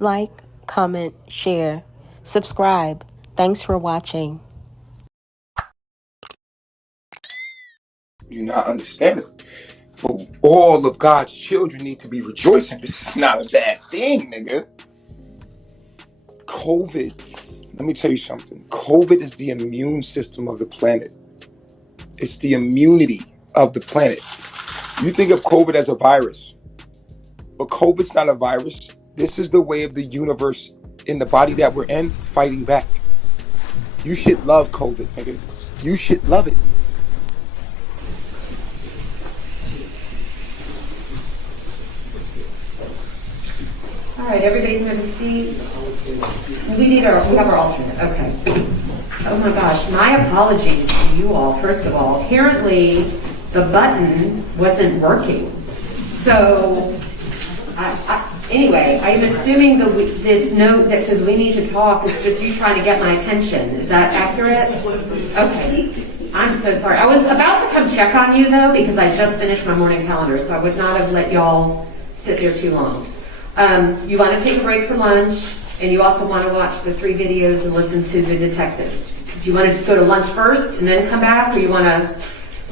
like, comment, share, subscribe. Thanks for watching. You're not understanding. But all of God's children need to be rejoicing. This is not a bad thing, nigga. COVID, let me tell you something. COVID is the immune system of the planet. It's the immunity of the planet. You think of COVID as a virus, but COVID's not a virus. This is the way of the universe in the body that we're in fighting back. You should love COVID, nigga. You should love it. All right, everybody can have a seat. We have our alternate. Okay. Oh my gosh, my apologies to you all. First of all, apparently the button wasn't working. So, anyway, I'm assuming this note that says we need to talk is just you trying to get my attention. Is that accurate? Okay. I'm so sorry. I was about to come check on you though because I just finished my morning calendar, so I would not have let y'all sit there too long. You want to take a break for lunch, and you also want to watch the 3 videos and listen to the detective. Do you want to go to lunch first and then come back, or you want to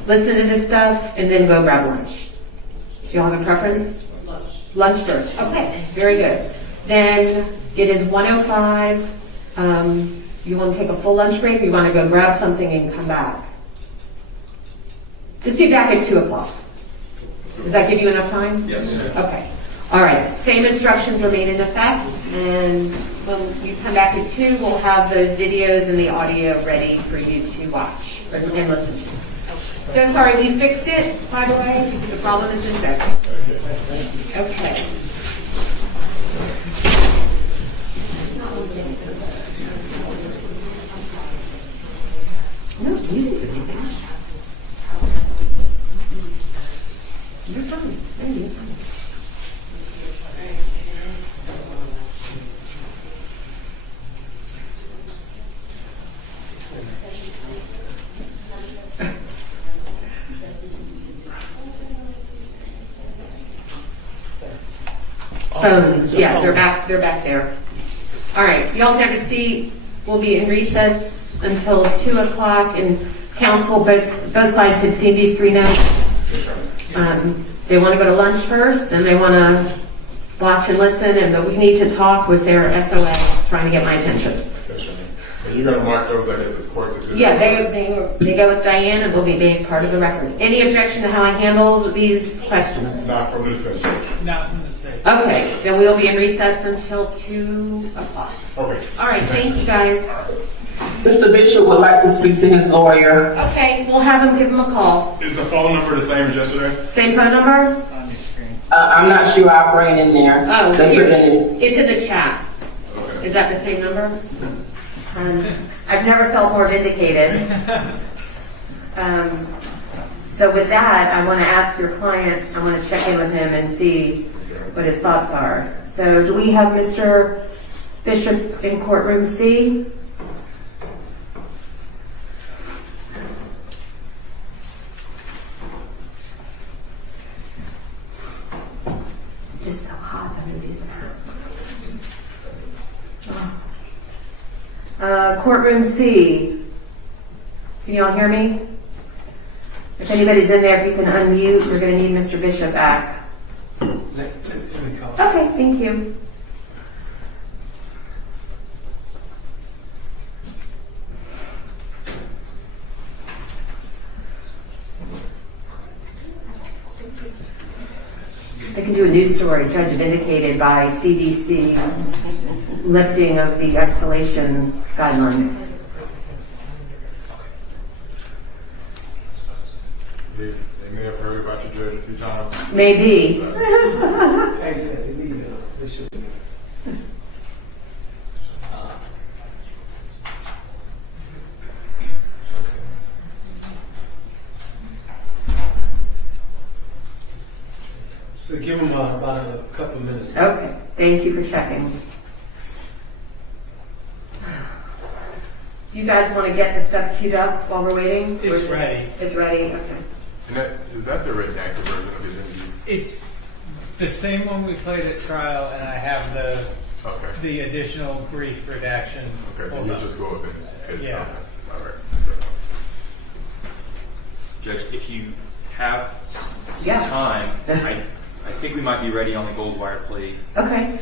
listen to this stuff and then go grab lunch? Do you all have a preference? Lunch first. Okay, very good. Then it is 1:05. You want to take a full lunch break, or you want to go grab something and come back? Just get back at 2 o'clock. Does that give you enough time? Yes. Okay. All right, same instructions remain in effect, and when you come back at 2, we'll have those videos and the audio ready for you to watch and listen to. So sorry, we fixed it, by the way. The problem has been fixed. Okay. No, you didn't. You're fine. No, you're fine. Phones, yeah, they're back there. All right, y'all have a seat. We'll be in recess until 2 o'clock, and counsel, both sides have seen these 3 notes. They want to go to lunch first, then they want to watch and listen, and the we need to talk was their SOA, trying to get my attention. And you're going to mark those, I guess, as course exhibit? Yeah, they go with Diane and they'll be made part of the record. Any objection to how I handled these questions? Not from the defense judge. Not from the state. Okay, then we'll be in recess until 2 o'clock. Okay. All right, thank you guys. Mr. Bishop would like to speak to his lawyer. Okay, we'll have him give him a call. Is the phone number the same as yesterday? Same phone number? On your screen. I'm not sure. I'll bring it in there. Oh, They here. put it in. It's in the chat. Okay. Is that the same number? I've never felt more vindicated. So with that, I want to ask your client, I want to check in with him and see what his thoughts are. So do we have Mr. Bishop in courtroom C? It's so hot under these masks. Courtroom C. Can you all hear me? If anybody's in there, if you can unmute, we're going to need Mr. Bishop back. Okay, thank you. I can do a news story. Judge vindicated by CDC lifting of the isolation guidelines. They may have heard about your judge a few times. Maybe. So give them about a couple of minutes. Okay, thank you for checking. Do you guys want to get the stuff queued up while we're waiting? It's ready. It's ready? Okay. And is that the redacted version of his interview? It's the same one we played at trial, and I have the Okay. the additional brief redactions. Okay, so pulled you up. just go up and Yeah. okay. All right. Judge, if you have Yeah. time, I think we might be ready on the gold wire plea. Okay.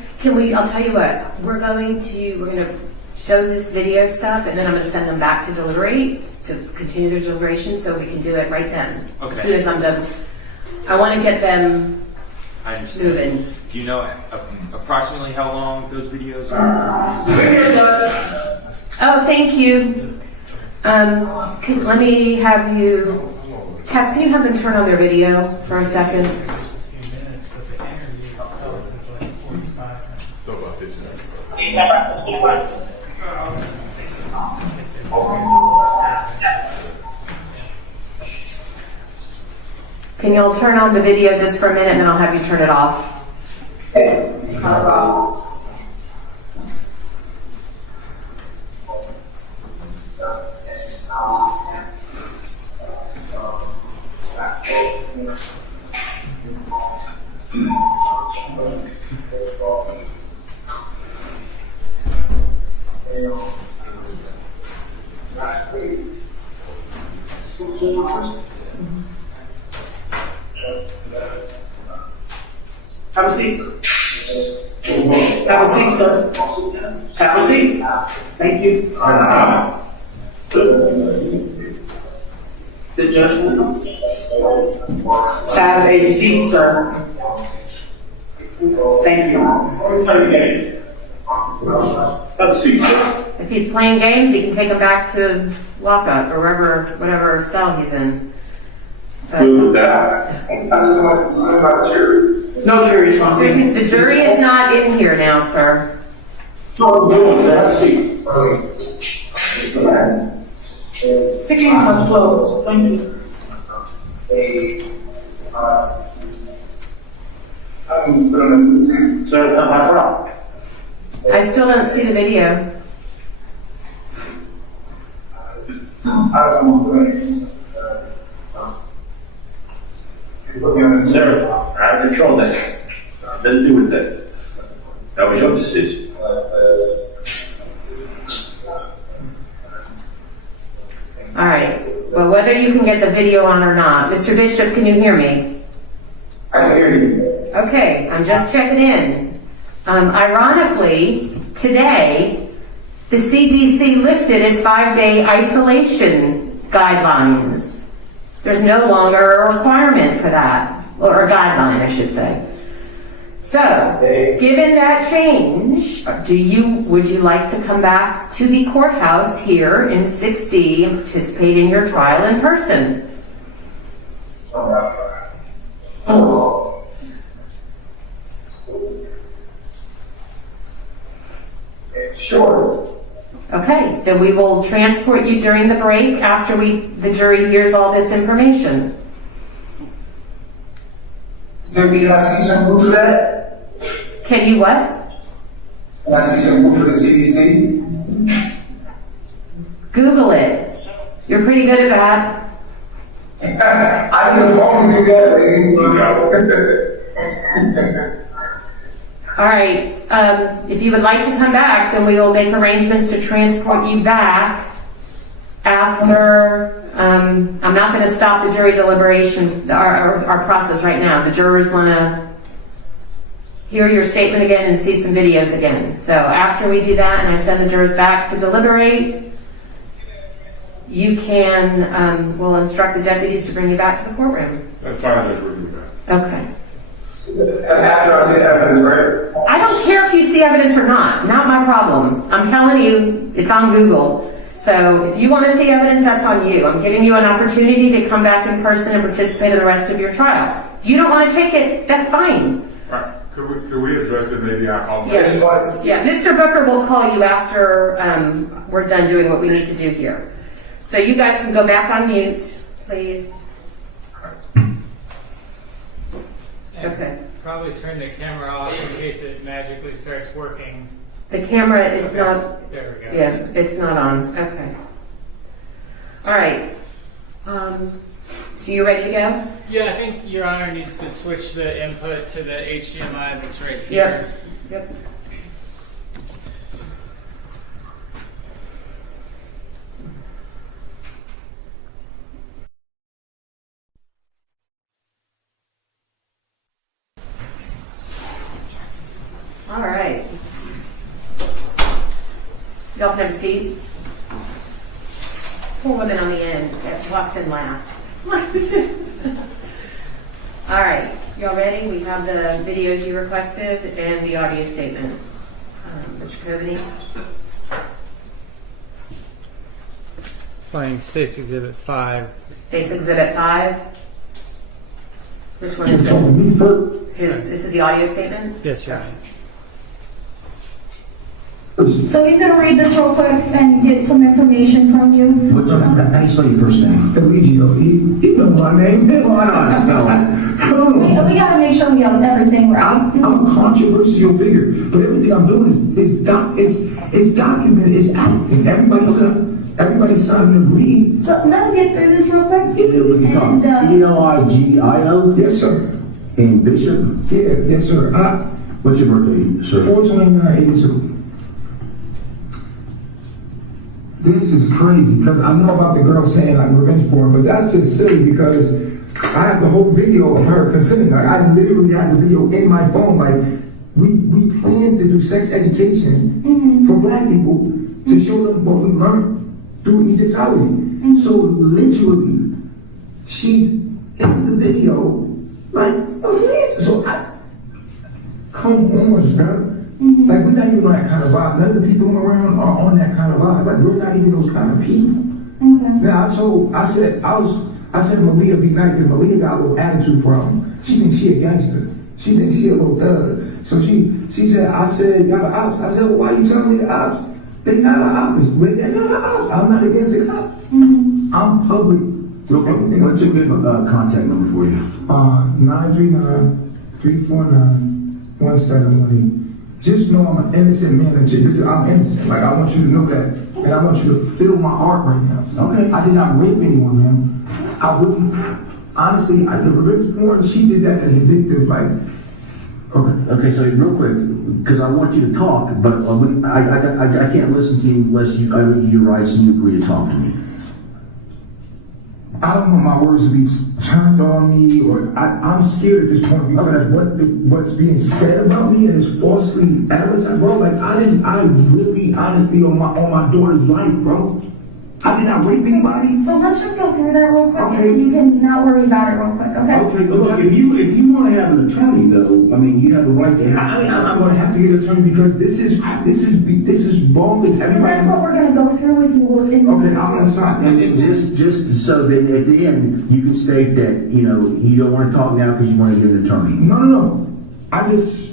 I'll tell you what, we're going to show this video stuff, and then I'm going to send them back to deliberate, to continue their deliberation, so we can do it right then. Okay. As soon as I'm done. I want to get them I understand. moving. Do you know approximately how long those videos are? Oh, thank you. Let me have you, Tess, can you have them turn on their video for a second? Just a few minutes, but the interview itself is like 45 minutes. So about 15 minutes. Can y'all turn on the video just for a minute, and then I'll have you turn it off? Have a seat. Have a seat, sir. Have a seat. Thank you. The judgment. Have a seat, sir. Thank you. Have a seat, sir. If he's playing games, he can take them back to lockup or whatever cell he's in. But With that. I just want to say about the jury. No jury responsibility. the jury is not in here now, sir. No, have a seat. Taking much close. Thank you. Sir, not my problem. I still don't see the video. Sir, I control that. Nothing to do with that. That was your decision. All right. Well, whether you can get the video on or not, Mr. Bishop, can you hear me? I can hear you. Okay, I'm just checking in. Ironically, today, the CDC lifted its 5-day isolation guidelines. There's no longer a requirement for that, or a guideline, I should say. So, given that change, would you like to come back to the courthouse here in 6D and participate in your trial in person? Sure. Okay, then we will transport you during the break after the jury hears all this information. Sir, can I see some proof for that? Can you what? Can I see some proof for the CDC? Google it. You're pretty good at that. I need a phone to do that, All right, if you would like to come back, then we will make arrangements to transport you back after, I'm not going to stop the jury deliberation, our process right now. The jurors want to hear your statement again and see some videos again. So after we do that and I send the jurors back to deliberate, you can, we'll instruct the deputies to bring you back to the courtroom. That's fine, Judge, we'll do that. Okay. After I see evidence, right? I don't care if you see evidence or not. Not my problem. I'm telling you, it's on Google. So if you want to see evidence, that's on you. I'm giving you an opportunity to come back in person and participate in the rest of your trial. If you don't want to take it, that's fine. All right, could we address it maybe on Yes. Yeah, Mr. Booker will call you after we're done doing what we need to do here. So you guys can go back on mute, please. Okay. Probably turn the camera off in case it magically starts working. The camera is not, There we go. yeah, it's not on. Okay. All right. So you ready to go? Yeah, I think Your Honor needs to switch the input to the HDMI that's right here. Yep. All right. Y'all can have a seat. Poor woman on the end. Walks in last. All right. Y'all ready? We have the videos you requested and the audio statement. Mr. Coveney? Playing State's Exhibit 5. State's Exhibit 5. Which one is it? This is the audio statement? Yes, Your Honor. So he's going to read this real quick and get some information from you. What's your, how do you spell your first name? Eligio. You know my name. Well, I know how to spell it. Come on. We got to make sure we got everything right. I'm a controversial figure, but everything I'm doing is documented, it's active. Everybody's signed and agreed. So let me get through this real quick. And, Eligio? Yes, sir. And Bishop? Yeah, yes, sir. What's your birthday, sir? 4/29/82. This is crazy because I know about the girl saying like revenge porn, but that's just silly because I have the whole video of her consenting. Like I literally have the video in my phone. Like we plan to do sex education for black people to show them what we learned through Egyptology. So literally, she's in the video like, so I come on, bro. Like we're not even on that kind of vibe. None of the people around are on that kind of vibe. Like we're not even those kind of people. Now I said Malia be nice, and Malia got a little attitude problem. She thinks she a gangster. She thinks she a little thug. So she said, I said, y'all the ops. I said, well, why you telling me the ops? They not the ops. They're not the ops. I'm not against the cops. I'm public. Real quick, what's a good contact number for you? 939-349-1718. Just know I'm an innocent man, and I'm innocent. Like I want you to know that, and I want you to feel my heart right now. Okay. I did not rape anyone, man. I wouldn't. Honestly, the revenge porn. She did that as addictive. Like, Okay, so real quick, because I want you to talk, but I can't listen to you unless I read you your rights and you agree to talk to me. I don't want my words to be turned on me, or I'm scared at this point because what's being said about me is falsely advertised, bro. Like I really honestly on my daughter's life, bro. I did not rape anybody. So let's just go through that real quick. Okay. You can not worry about it real quick, okay? Okay, Look, if you want to have an attorney, though, I mean, you have the right to have. I'm going to have to get an attorney because this is wrong with And everybody. that's what we're going to go through with you. Okay, I'm going to sign. And it's just so that at the end, you can state that, you don't want to talk now because you want to get an attorney. No. I just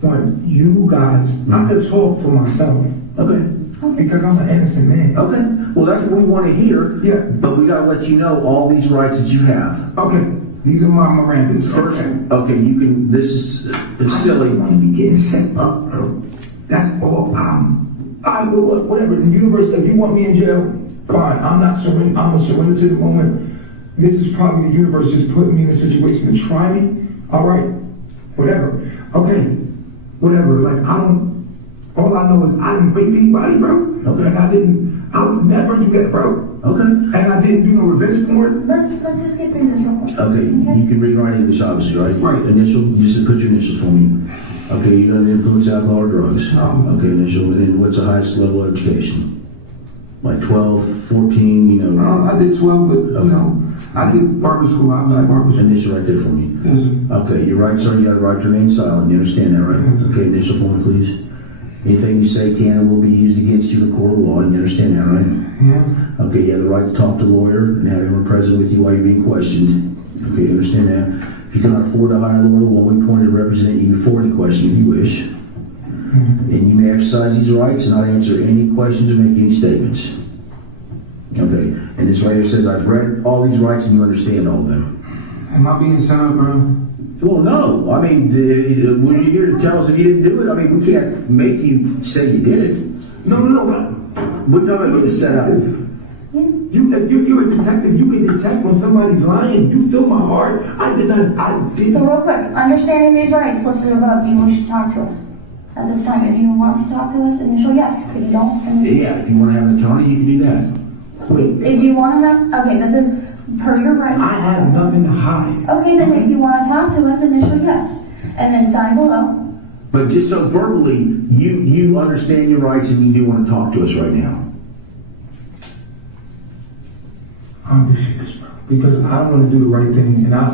want you guys. I could talk for myself. Okay. Because I'm an innocent man. Okay. Well, that's what we want to hear. Yeah. But we got to let you know all these rights that you have. Okay. These are my Mirandas. First, okay, you can. This is silly. I want to be getting set up, bro. That's all. Whatever. The universe. If you want me in jail, fine. I'm not surrendering. I'm gonna surrender to the moment. This is probably the universe just putting me in a situation to try me. All right. Whatever. Okay. Whatever. Like I don't. All I know is I didn't rape anybody, bro. Okay. And I would never do that, bro. Okay. And I didn't do no revenge porn. Let's just get through this real quick. Okay. You can read right English, obviously, right? Right. Initial. Just put your initials for me. Okay. You don't influence alcohol or drugs. Okay. Initial. And then what's the highest level of education? Like 12, 14. I did 12, but I did barber school. I was like barber school. Initial right there for me. Yes, sir. Okay. Your rights are you have the right to remain silent. You understand that, right? Yes. Okay. Initial for me, please. Anything you say can and will be used against you in a court of law. You understand that, right? Yeah. Okay, you have the right to talk to a lawyer and have him present with you while you're being questioned. Okay, you understand that? If you cannot afford to hire a lawyer, one will be appointed to represent you before any question if you wish. And you may exercise these rights and not answer any questions or make any statements. Okay, and this right here says, I've read all these rights and you understand all of them. Am I being set up, bro? Well, no. I mean, when you're here to tell us if you didn't do it, I mean, we can't make you say you did it. No. We're talking about the setup. If you're a detective, you can detect when somebody's lying. You feel my heart. I did. So real quick, understanding these rights listed above, do you wish to talk to us? At this time, if you want to talk to us, initial yes. If you don't, Yeah, if you want to have an attorney, you can do that. if you want to have, okay, this is per your right. I have nothing to hide. Okay, then if you want to talk to us, initial yes. And then sign below. But just so verbally, you understand your rights and you do want to talk to us right now. I appreciate this, bro. Because I don't want to do the right thing, and I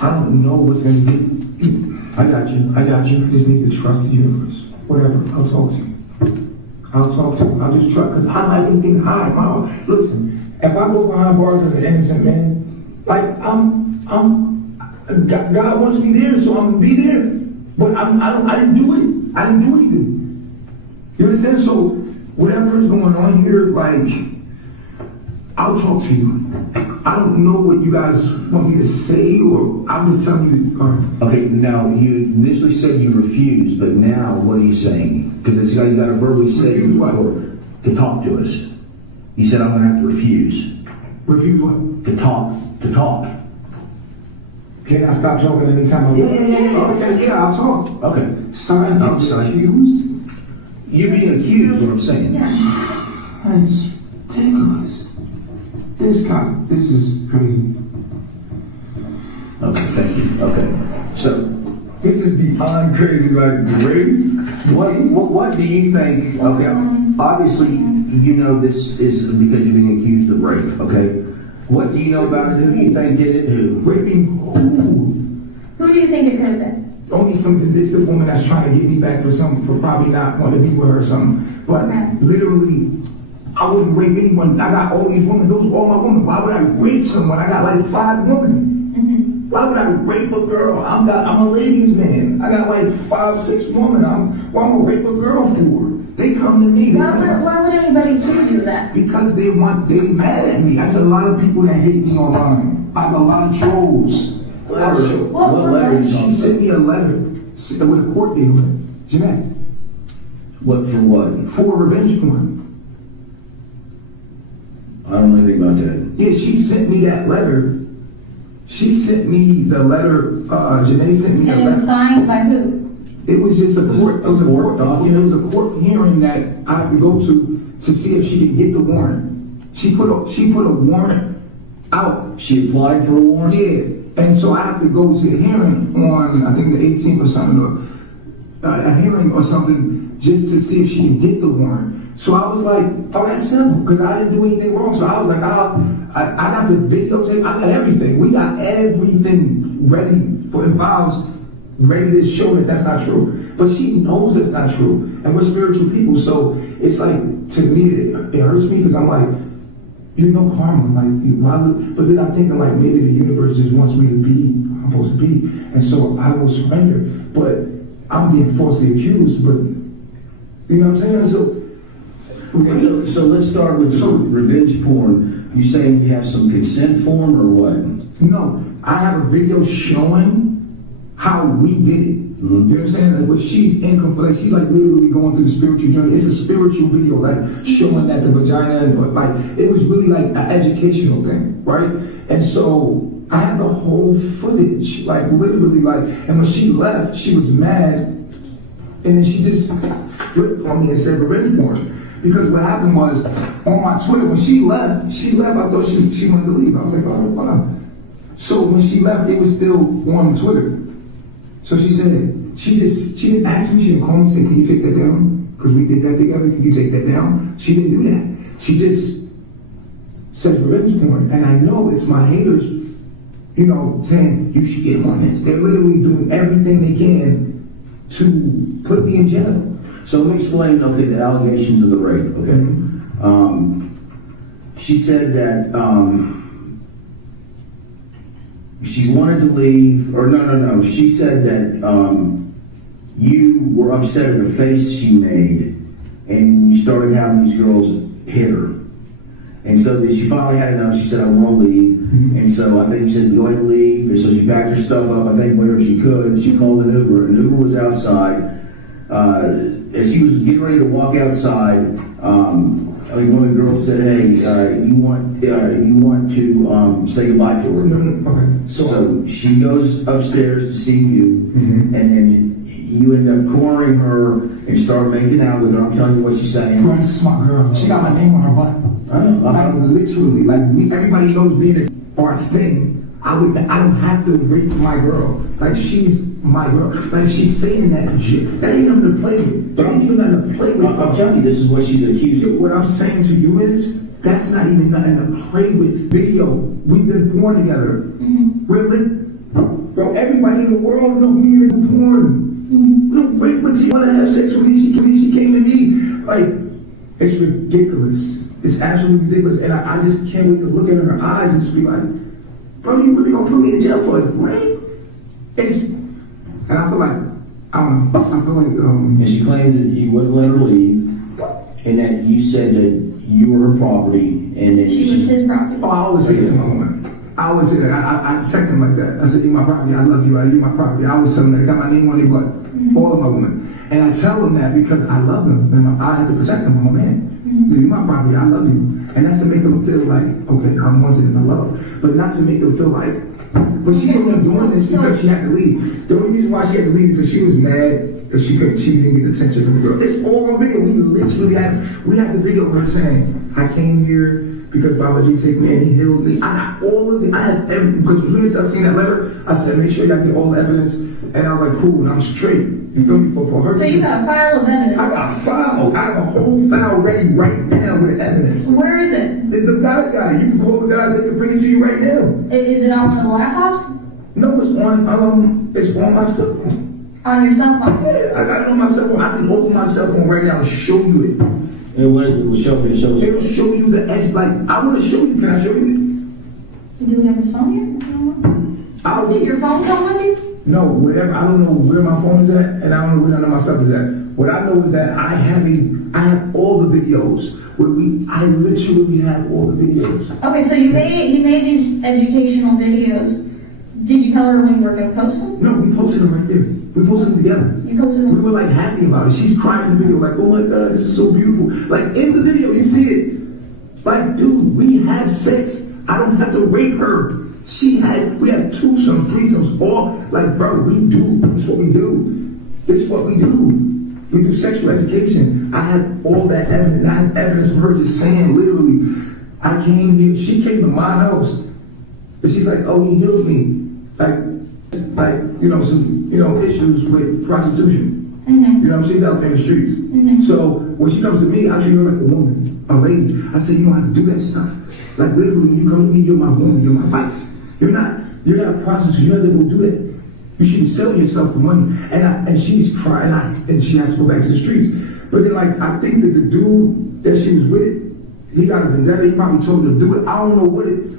don't know what's going to get. I got you. I just need to trust the universe. Whatever. I'll talk to you. I'll just trust, because I don't have anything to hide. Listen, if I go behind bars as an innocent man, like God wants me there, so I'm gonna be there. But I didn't do it. I didn't do anything. You understand? So whatever is going on here, like, I'll talk to you. I don't know what you guys want me to say, or I'm just telling you. Okay, now you initially said you refused, but now what are you saying? Because you got to verbally say to talk to us. You said I'm going to have to refuse. Refuse what? To talk. Can I stop talking anytime I want? Yeah. Okay, yeah, I'll talk. Okay. Sign up. Accused? You're being accused, is what I'm saying. Yeah. That's ridiculous. This is crazy. Okay, thank you. Okay. So, this is beyond crazy, like rape. What do you think? Okay, obviously you know this is because you're being accused of rape. Okay, what do you know about it? Who do you think did it? Who? Raping who? Who do you think it could have been? Only some vindictive woman that's trying to get me back for probably not wanting to be with her or something. But literally, I wouldn't rape anyone. I got all these women. Those are all my women. Why would I rape someone? I got like 5 women. Mm-hmm. Why would I rape a girl? I'm a ladies' man. I got like 5, 6 women. Why am I rape a girl for? They come to me. Why would anybody accuse you of that? Because they mad at me. That's a lot of people that hate me online. I have a lot of trolls. What letter? She sent me a letter with a court date on it. Jeanette. What for what? For revenge porn. I don't know anything about that. Yeah, she sent me that letter. She sent me the letter. Janae sent me a letter. And it was signed by who? It was just a court. It was a court document. It was a court hearing that I have to go to see if she could get the warrant. She put a warrant out. She applied for a warrant. Yeah. And so I have to go to a hearing on, I think the 18th or something, or a hearing or something, just to see if she can get the warrant. So I was like, oh, that's simple, because I didn't do anything wrong. So I was like, I got the videotape, I got everything. We got everything ready for the files, ready to show that that's not true. But she knows that's not true. And we're spiritual people, so it's like, to me, it hurts me, because I'm like, you know karma, like, why would, but then I'm thinking like maybe the universe just wants me to be who I'm supposed to be, and so I will surrender, but I'm being falsely accused, but, you know what I'm saying? So let's start with revenge porn. You saying you have some consent form or what? No, I have a video showing how we did it. You know what I'm saying? Like, but she's incomplete. She's like literally going through the spiritual journey. It's a spiritual video, like showing that the vagina, and like it was really like an educational thing, right? And so I have the whole footage, like literally, like. And when she left, she was mad, and then she just flipped on me and said revenge porn. Because what happened was on my Twitter when she left. I thought she wanted to leave. I was like, oh, wow. So when she left, it was still on Twitter. So she said, she didn't ask me, she didn't call me and say, can you take that down? Because we did that together, can you take that down? She didn't do that. She just said revenge porn. And I know it's my haters, you know, saying, you should get on this. They're literally doing everything they can to put me in jail. So let me explain, okay, the allegations of the rape, okay? She said that, she wanted to leave, or no. She said that you were upset at the face she made, and you started having these girls hit her. And so she finally had enough. She said, I want to leave. And so I think she said, go ahead and leave. And so she packed her stuff up, I think, wherever she could. She called an Uber, and Uber was outside. As she was getting ready to walk outside, one of the girls said, "Hey, you want to say goodbye to her?" Okay. So she goes upstairs to see you, and then you end up cornering her and start making out with her. I'm telling you what she's saying. Girl, this is my girl. She got my name on her butt. Like literally, like everybody knows me or a thing. I don't have to rape my girl. Like she's my girl. Like, she's saying that shit. That ain't nothing to play with. That ain't even nothing to play with. I'm telling you, this is what she's accused of. What I'm saying to you is, that's not even nothing to play with. Video. We've been born together. We're lit. Bro, everybody in the world knows me in porn. Wait, but you want to have sex with me? She came to me. Like, it's ridiculous. It's absolutely ridiculous. And I just can't wait to look at her in her eyes and just be like, bro, you really gonna put me in jail for it, right? And I feel like, I don't know, I feel like, And she claims that you wouldn't let her leave, and that you said that you were her property, and that She was his property. oh, I always say it to my woman. I always say that. I protect them like that. I said, you're my property, I love you, you're my property. I always tell them that. They got my name on their butt. All of my women. And I tell them that because I love them, and I have to protect them. I'm a man. So you're my property, I love you. And that's to make them feel like, okay, I'm wanted and I love her. But not to make them feel like, but she's only doing this because she had to leave. The only reason why she had to leave is because she was mad that she didn't get the attention from the girl. It's all on video. We literally have the video of her saying, I came here because Baba G took me and he healed me. I got all of it. I have everything. Because as soon as I seen that letter, I said, make sure y'all get all the evidence. And I was like, cool, and I'm straight. You feel me? For her. So you got a file of evidence? I got a file. I have a whole file ready right now with evidence. Where is it? The guys got it. You can call the guys, they can bring it to you right now. Is it on one of the laptops? No, it's on my cell phone. On your cell phone? Yeah, I got it on my cell phone. I can open my cell phone right now and show you it. And what is it? Will show you? It will show you the edge. Like, I want to show you. Can I show you Do we have his phone here? I'll Did your phone come with you? No, whatever. I don't know where my phone is at, and I don't know where none of my stuff is at. What I know is that I have all the videos I literally have all the videos. Okay, so you made these educational videos. Did you tell her when you were going to post them? No, we posted them right there. We posted them together. You posted them? We were like happy about it. She's crying in the video, like, oh my God, this is so beautiful. Like in the video, you see it. Like, dude, we have sex. I don't have to rape her. We have twosomes, threesomes, all, like, bro, we do. It's what we do. It's what we do. We do sexual education. I have all that evidence. I have evidence of her just saying, literally, I came here, she came to my house, but she's like, oh, he healed me. Like, some issues with prostitution. She's out there in the streets. So when she comes to me, I treat her like a woman, a lady. I say, you don't have to do that stuff. Like, literally, when you come to me, you're my woman, you're my wife. You're not a prostitute. You don't have to go do that. You shouldn't sell yourself for money. And she's crying, and she has to go back to the streets. But then, like, I think that the dude that she was with, he got a vendetta. He probably told her to do it. I don't know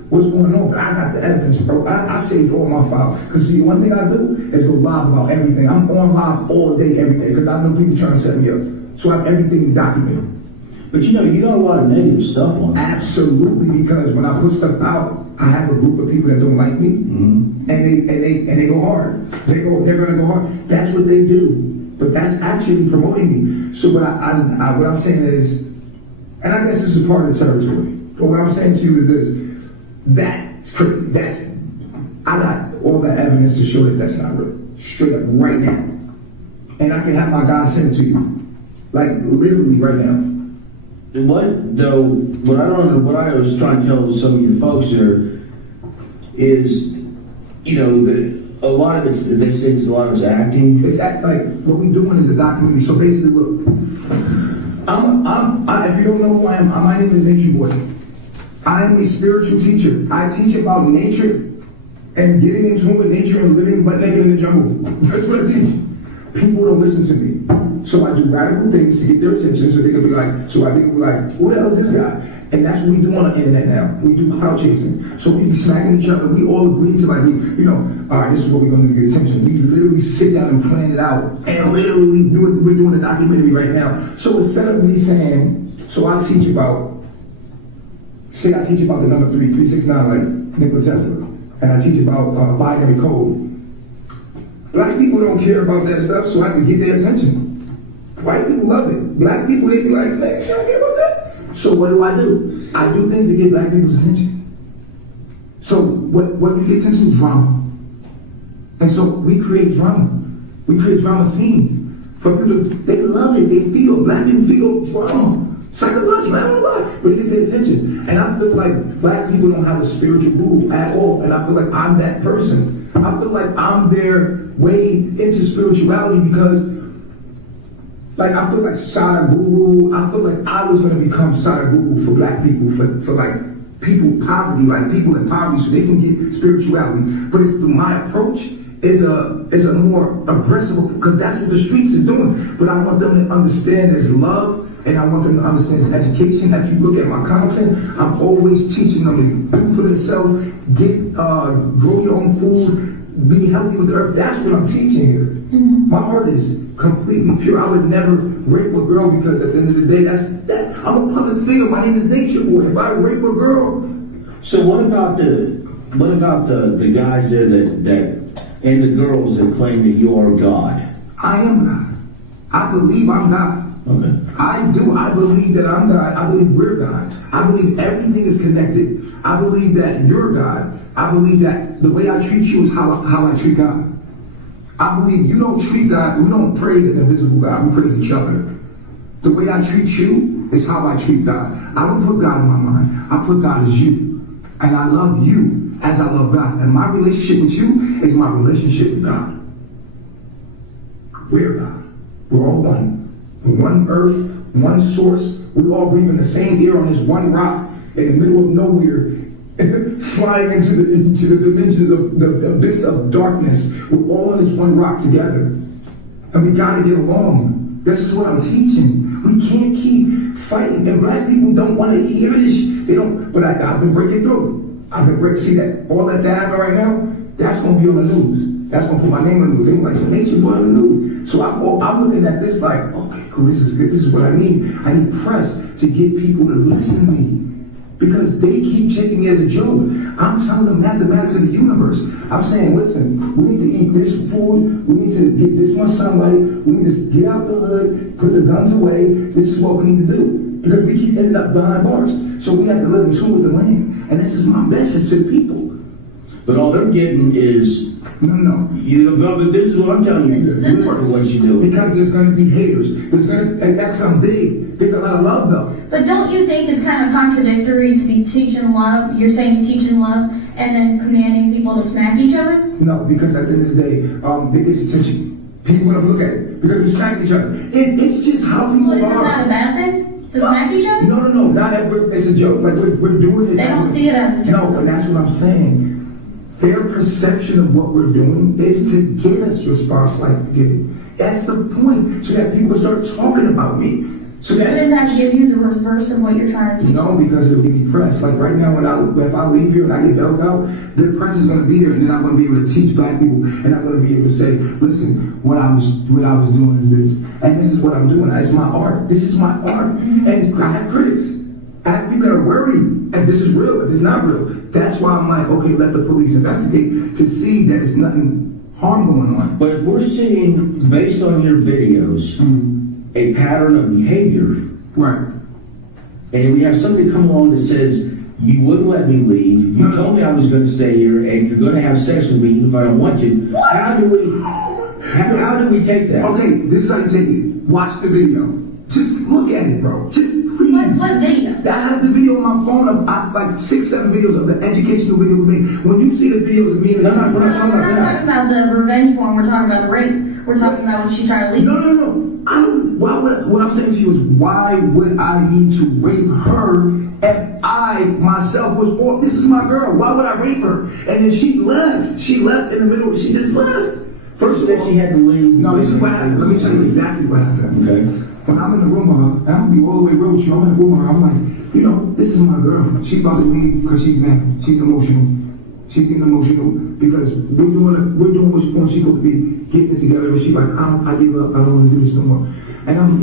what's going on, but I got the evidence, bro. I saved all my files. Because, see, one thing I do is go live about everything. I'm on live all day, every day, because I know people trying to set me up. So I have everything documented. But you got a lot of negative stuff on it. Absolutely, because when I put stuff out, I have a group of people that don't like me, and they go hard. They're gonna go hard. That's what they do. But that's actually promoting me. So what I'm saying is, and I guess this is part of the territory. But what I'm saying to you is this: that's crazy. I got all the evidence to show that that's not real. Straight up, right now. And I can have my guy send it to you, like literally right now. What I was trying to tell some of your folks here is, a lot of it's, they say it's a lot of it's acting. It's like what we're doing is a documentary. So basically, look, if you don't know who I am, my name is Nature Boy. I am a spiritual teacher. I teach about nature and getting in tune with nature and living butt naked in the jungle. That's what I teach. People don't listen to me. So I do radical things to get their attention so they can be like, so I think we're like, who the hell is this guy? And that's what we do on the internet now. We do clout chasing. So we be smacking each other. We all agree to like, all right, this is what we're going to get attention. We literally sit down and plan it out. And literally we're doing a documentary right now. So instead of me saying, so I teach about the number 369 like Nikola Tesla. And I teach about binary code. Black people don't care about that stuff, so I have to get their attention. White people love it. Black people, they be like, man, you don't care about that. So what do? I do things to get black people's attention. So what gets the attention? Drama. And so we create drama. We create drama scenes. For people, they love it. Black people feel drama. Psychologically, I don't know why, but it gets their attention. And I feel like black people don't have a spiritual guru at all. And I feel like I'm that person. I feel like I'm their way into spirituality because, like, I feel like Sadhguru, I feel like I was going to become Sadhguru for black people, for like people poverty, like people in poverty, so they can get spirituality. But it's my approach is a more aggressive, because that's what the streets is doing. But I want them to understand there's love, and I want them to understand it's education. If you look at my content, I'm always teaching them to do for themselves, grow your own food, be healthy with the earth. That's what I'm teaching here. Mm-hmm. My heart is completely pure. I would never rape a girl because at the end of the day, I'm a public figure. My name is Nature Boy. If I rape a girl. So what about the guys there that and the girls that claim that you are God? I am God. I believe I'm God. Okay. I do. I believe that I'm God. I believe we're God. I believe everything is connected. I believe that you're God. I believe that the way I treat you is how I treat God. I believe you don't treat God, we don't praise an invisible God, we praise each other. The way I treat you is how I treat God. I don't put God in my mind. I put God as you. And I love you as I love God. And my relationship with you is my relationship with God. We're God. We're all one. One earth, one source. We all breathe in the same air on this one rock in the middle of nowhere, flying into the dimensions of the abyss of darkness. We're all on this one rock together. And we gotta get along. This is what I'm teaching. We can't keep fighting. And black people don't want to hear this. They don't. But I've been breaking through. See that all that happened right now? That's gonna be on the news. That's gonna put my name on the news. They're like, Nature Boy on the news. So I'm looking at this like, okay, cool. This is good. This is what I need. I need press to get people to listen to me. Because they keep taking me as a joke. I'm telling them mathematics of the universe. I'm saying, listen, we need to eat this food. We need to get this much sunlight. We need to get out the hood, put the guns away. This is what we need to do. Because we keep ending up behind bars. So we have to live in tune with the land. And this is my message to the people. But all they're getting is... No. But this is what I'm telling you. This for what you do. Because there's going to be haters. And that's something big. There's a lot of love, though. But don't you think it's kind of contradictory to be teaching love? You're saying teaching love and then commanding people to smack each other? No, because at the end of the day, it gets attention. People want to look at it because we smack each other. It's just how people Isn't are. that a bad thing? To smack each other? No. Not ever. It's a joke. Like we're doing it. They don't see it as a joke. No, and that's what I'm saying. Their perception of what we're doing is to get us response like giving. That's the point, so that people start talking about me. So that wouldn't that give you the reverse of what you're trying to teach? No, because it'll give me press. Like right now, if I leave here and I get bailed out, the press is going to be there, and then I'm going to be able to teach black people, and I'm going to be able to say, listen, what I was doing is this, and this is what I'm doing. It's my art. This is my art, and I have critics. I have people that are worried if this is real, if it's not real. That's why I'm like, okay, let the police investigate to see that it's nothing harm going on. But if we're seeing, based on your videos, a pattern of behavior, right? And we have somebody come along that says, you wouldn't let me leave, you told me I was going to stay here, and you're going to have sex with me if I don't want you. What? How do we take that? Okay, this is how you take it. Watch the video. Just look at it, bro. Just please. What video? I have the video on my phone of like 6-7 videos of the educational video with me. When you see the videos of me, we're not talking about the revenge porn. We're talking about the rape. We're talking about when she tried to leave. No. What I'm saying to you is, why would I need to rape her if I myself was born? This is my girl. Why would I rape her? And then she left. She left in the middle. She just left. First of all, she had to leave. No, this is what happened. Let me tell you exactly what happened. Okay. When I'm in the room with her, and I'm gonna be all the way real with you. I'm in the room with her. I'm like, this is my girl. She's about to leave because she's mad. She's emotional. She's getting emotional because we're doing what she's supposed to be, getting it together. But she's like, I give up. I don't want to do this no more. And I'm,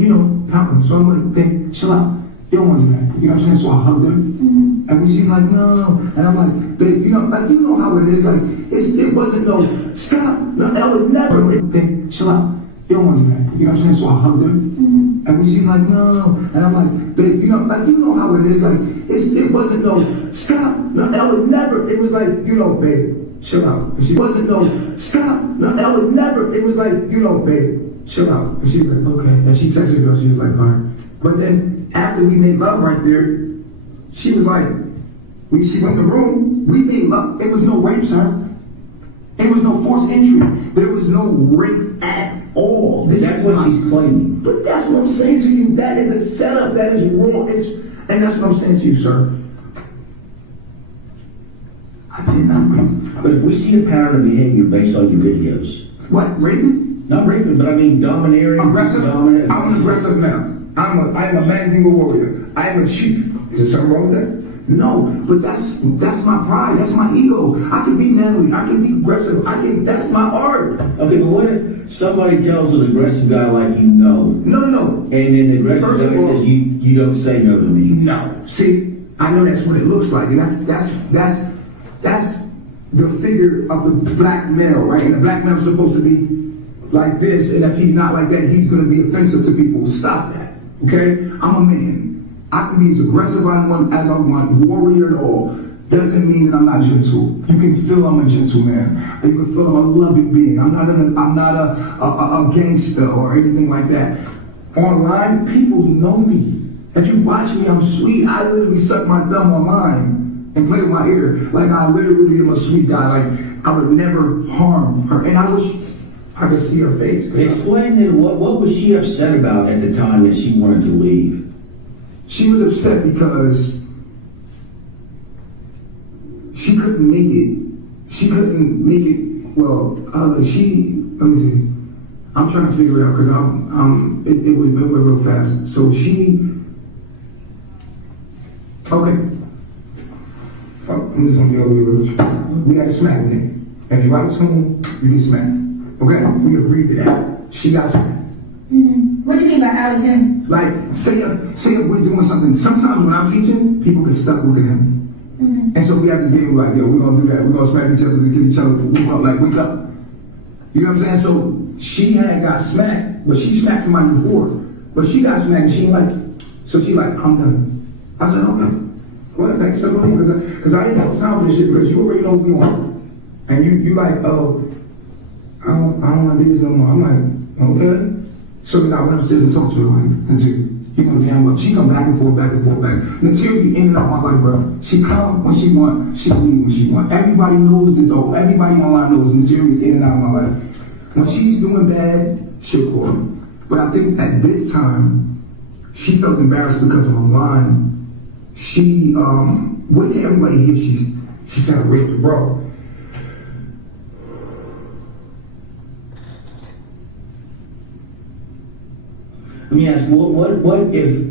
counting. So I'm like, babe, chill out. You don't want to do that. You know what I'm saying? So I hugged her. And when she's like, no. And I'm like, babe, you know how it is. Like, it wasn't no, stop. No, I would never. Babe, chill out. You don't want to do that. You know what I'm saying? So I hugged her. And when she's like, no. And I'm like, babe, you know how it is. Like, it wasn't no, stop. No, I would never. It was like, babe, chill out. And she wasn't no, stop. No, I would never. It was like, babe, chill out. And she was like, okay. And she texted her. She was like, all right. But then after we made love right there, she was like, she went in the room. We made love. It was no rape, sir. There was no forced entry. There was no rape at all. That's what she's claiming. But that's what I'm saying to you. That is a setup. That is wrong. And that's what I'm saying to you, sir. I did not rape. But if we see a pattern of behavior based on your videos. What, raping? Not raping, but I mean domineering. Aggressive? Dominant. I'm an aggressive man. I'm a man warrior. I am a chief. Is there something wrong with that? No, but that's my pride. That's my ego. I can be manly. I can be aggressive. That's my art. Okay, but what if somebody tells an aggressive guy like you no? No. And then the aggressive guy says you don't say no to me. No. See, I know that's what it looks like, and that's the figure of the black male, right? And the black male is supposed to be like this, and if he's not like that, he's going to be offensive to people. Stop that, okay? I'm a man. I can be as aggressive as I want, warrior and all. Doesn't mean that I'm not gentle. You can feel I'm a gentleman. You can feel I'm a loving being. I'm not a gangster or anything like that. Online, people know me. If you watch me, I'm sweet. I literally suck my thumb online and play with my ear. Like I literally am a sweet guy. Like I would never harm her. And I wish I could see her face. Explain then what was she upset about at the time that she wanted to leave? She was upset because she couldn't make it. She couldn't make it. Well, let me see. I'm trying to figure it out because it went real fast. So okay. I'm just gonna be over here. We got to smack him. If you write someone, you get smacked. Okay? We agreed to that. She got smacked. What do you mean by out of tune? Like, say if we're doing something, sometimes when I'm teaching, people get stuck looking at me. And so we have this game like, yo, we're gonna do that. We're gonna smack each other to get each other to wake up, like, wake up. You know what I'm saying? So she had got smacked, but she smacked somebody before. But she got smacked and she like, so she like, I'm done. I said, okay. Well, thanks so much, because I didn't have time for this shit, because you already know what we want. And you like, oh, I don't want to do this no more. I'm like, okay. So then I went upstairs and talked to her, like, and she come back and forth. Material be in and out my life, bro. She come when she want, she leave when she want. Everybody knows this, though. Everybody online knows Material is in and out of my life. When she's doing bad, she'll call me. But I think at this time, she felt embarrassed because of online. She, wait till everybody hears she said rape the bro. Let me ask, what if,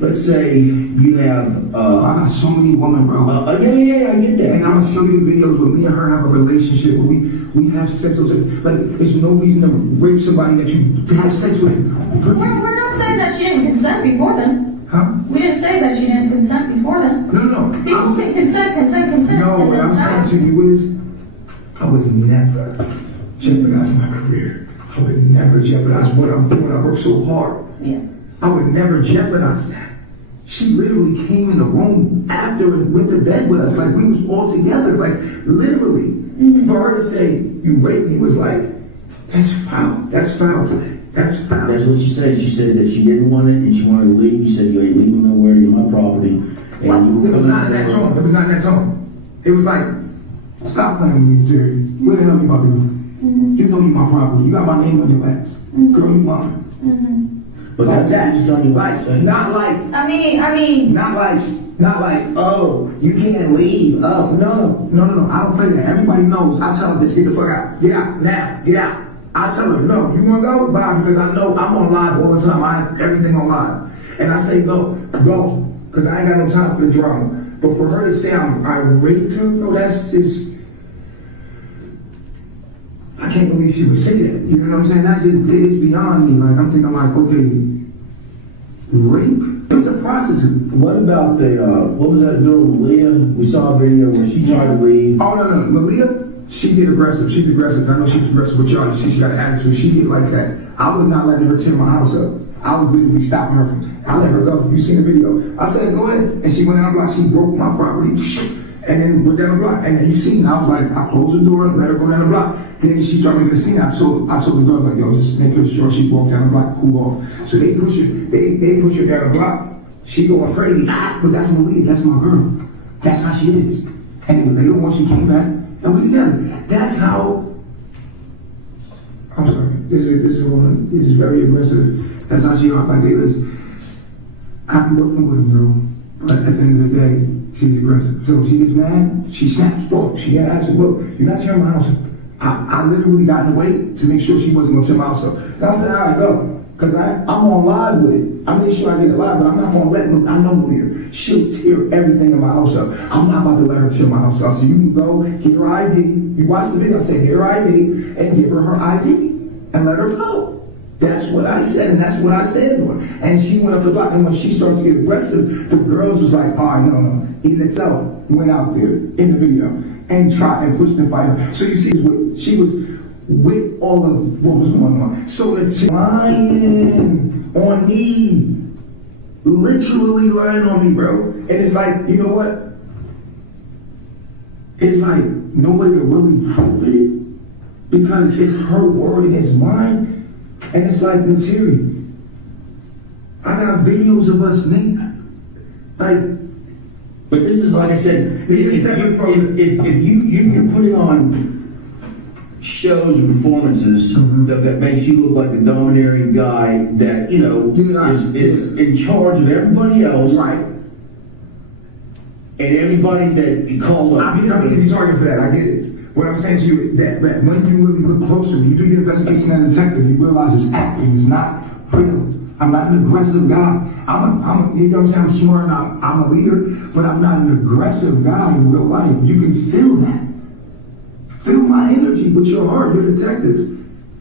let's say you have... I got so many women, bro. Yeah, I get that. And I'm gonna show you the videos where me and her have a relationship where we have sex with her. Like, there's no reason to rape somebody that you have sex with. We're not saying that she didn't consent before then. Huh? We didn't say that she didn't consent before then. No. People say consent. No, what I'm saying to you is, I would never jeopardize my career. I would never jeopardize what I'm doing. I work so hard. Yeah. I would never jeopardize that. She literally came in the room after and went to bed with us. Like, we was all together. Like, literally. For her to say, you raped me was like, that's foul. That's foul today. That's foul. That's what she said. She said that she didn't want it and she wanted to leave. You said, you ain't leaving nowhere. You're my property. And it was not in that tone. It was not in that tone. It was like, stop playing with me, Terry. What the hell you about to do? You know you my property. You got my name on your ass. Girl, you mine. But that's just on your life. Not like. I mean. Not like. Oh, you can't leave. Oh, no. I don't play that. Everybody knows. I tell them, bitch, get the fuck out. Get out now. Get out. I tell her, no. You want to go? Bye. Because I know I'm on live all the time. I have everything on live. And I say go. Because I ain't got no time for the drama. But for her to say I raped her, no, that's just. I can't believe she would say that. You know what I'm saying? That's just, it's beyond me. Like, I'm thinking like, okay, rape? It's a process. What about what was that girl, Medaya? We saw a video where she tried to leave. Oh, no. Medaya, she get aggressive. She's aggressive. I know she's aggressive with y'all. She got an attitude. She get like that. I was not letting her tear my house up. I was literally stopping her from, I let her go. You seen the video. I said, go ahead. And she went down the block. She broke my property. And then went down the block. And then you seen, I was like, I closed the door and let her go down the block. Then she started making a scene. I told the girls, like, yo, just make sure she walked down the block, cool off. So they push her down the block. She going crazy. But that's Malia. That's my girl. That's how she is. And then later on, she came back. and we together. That's how. I'm sorry. This is a woman. This is very aggressive. That's how she acts. Like, hey, listen, I'm working with a girl, but at the end of the day, she's aggressive. So if she gets mad, she snaps. Look, she asks, look, you're not tearing my house up. I literally got in the way to make sure she wasn't going to tear my house up. And I said, all right, go. Because I'm on live with it. I made sure I get it live, but I'm not going to let them. I know Leah. She'll tear everything in my house up. I'm not about to let her tear my house up. So you can go, get her ID. You watch the video, I say, get her ID, and give her ID, and let her go. That's what I said, and that's what I stand on. And she went up the block, and when she starts to get aggressive, the girls was like, all right, no. He itself went out there in the video and tried and pushed and fight. So you see, she was with all of what was going on. So it's lying on me, literally lying on me, bro. And it's like, you know what? It's like no way to really prove it because it's her word against mine. And it's like, Natiri, I got videos of us like. But this is like I said, if you're putting on shows and performances that makes you look like a domineering guy that is in charge of everybody else, right? And everybody that you called up. I'm easy target for that. I get it. What I'm saying to you is that when you really look closer, you do your investigation as a detective, you realize it's acting, it's not real. I'm not an aggressive guy. I'm you know what I'm saying? I'm smart, I'm a leader, but I'm not an aggressive guy in real life. You can feel that. Feel my energy with your heart. You're detectives.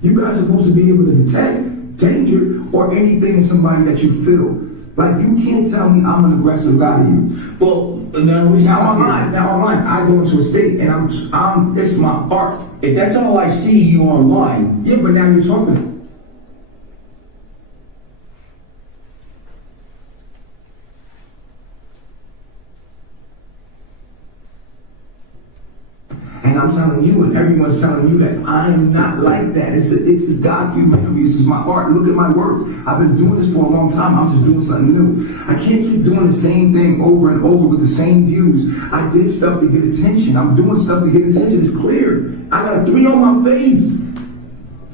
You guys are supposed to be able to detect danger or anything in somebody that you feel. Like, you can't tell me I'm an aggressive guy to you. Well, now online, I go into a state and I'm it's my art. If that's all I see you online. Yeah, but now you're talking. And I'm telling you, and everyone's telling you that I am not like that. It's a documentary. This is my art. Look at my work. I've been doing this for a long time. I'm just doing something new. I can't keep doing the same thing over and over with the same views. I did stuff to get attention. I'm doing stuff to get attention. It's clear. I got a 3 on my face.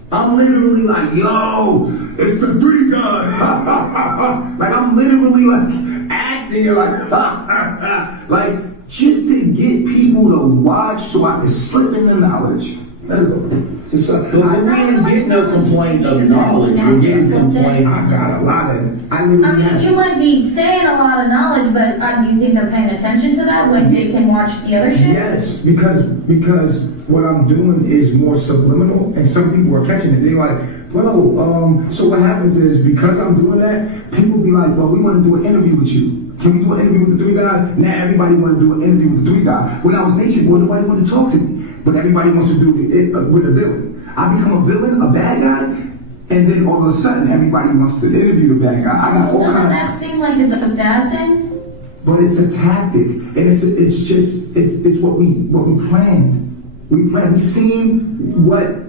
I'm literally like, yo, it's the 3 guy. Like, I'm literally like acting like just to get people to watch so I can slip in the knowledge. Let it go. But we didn't get no complaint of knowledge. We're getting complaint. I got a lot of it. I mean, you might be saying a lot of knowledge, but do you think they're paying attention to that when they can watch the other shit? Yes, because what I'm doing is more subliminal, and some people are catching it. They're like, well, so what happens is because I'm doing that, people be like, well, we want to do an interview with you. Can we do an interview with the 3 guy? Now everybody want to do an interview with the 3 guy. When I was Nature Boy, nobody wanted to talk to me. But everybody wants to do it with a villain. I become a villain, a bad guy, and then all of a sudden everybody wants to interview the bad guy. I got all Doesn't that seem like it's a bad thing? But it's a tactic, and it's what we planned. We seen what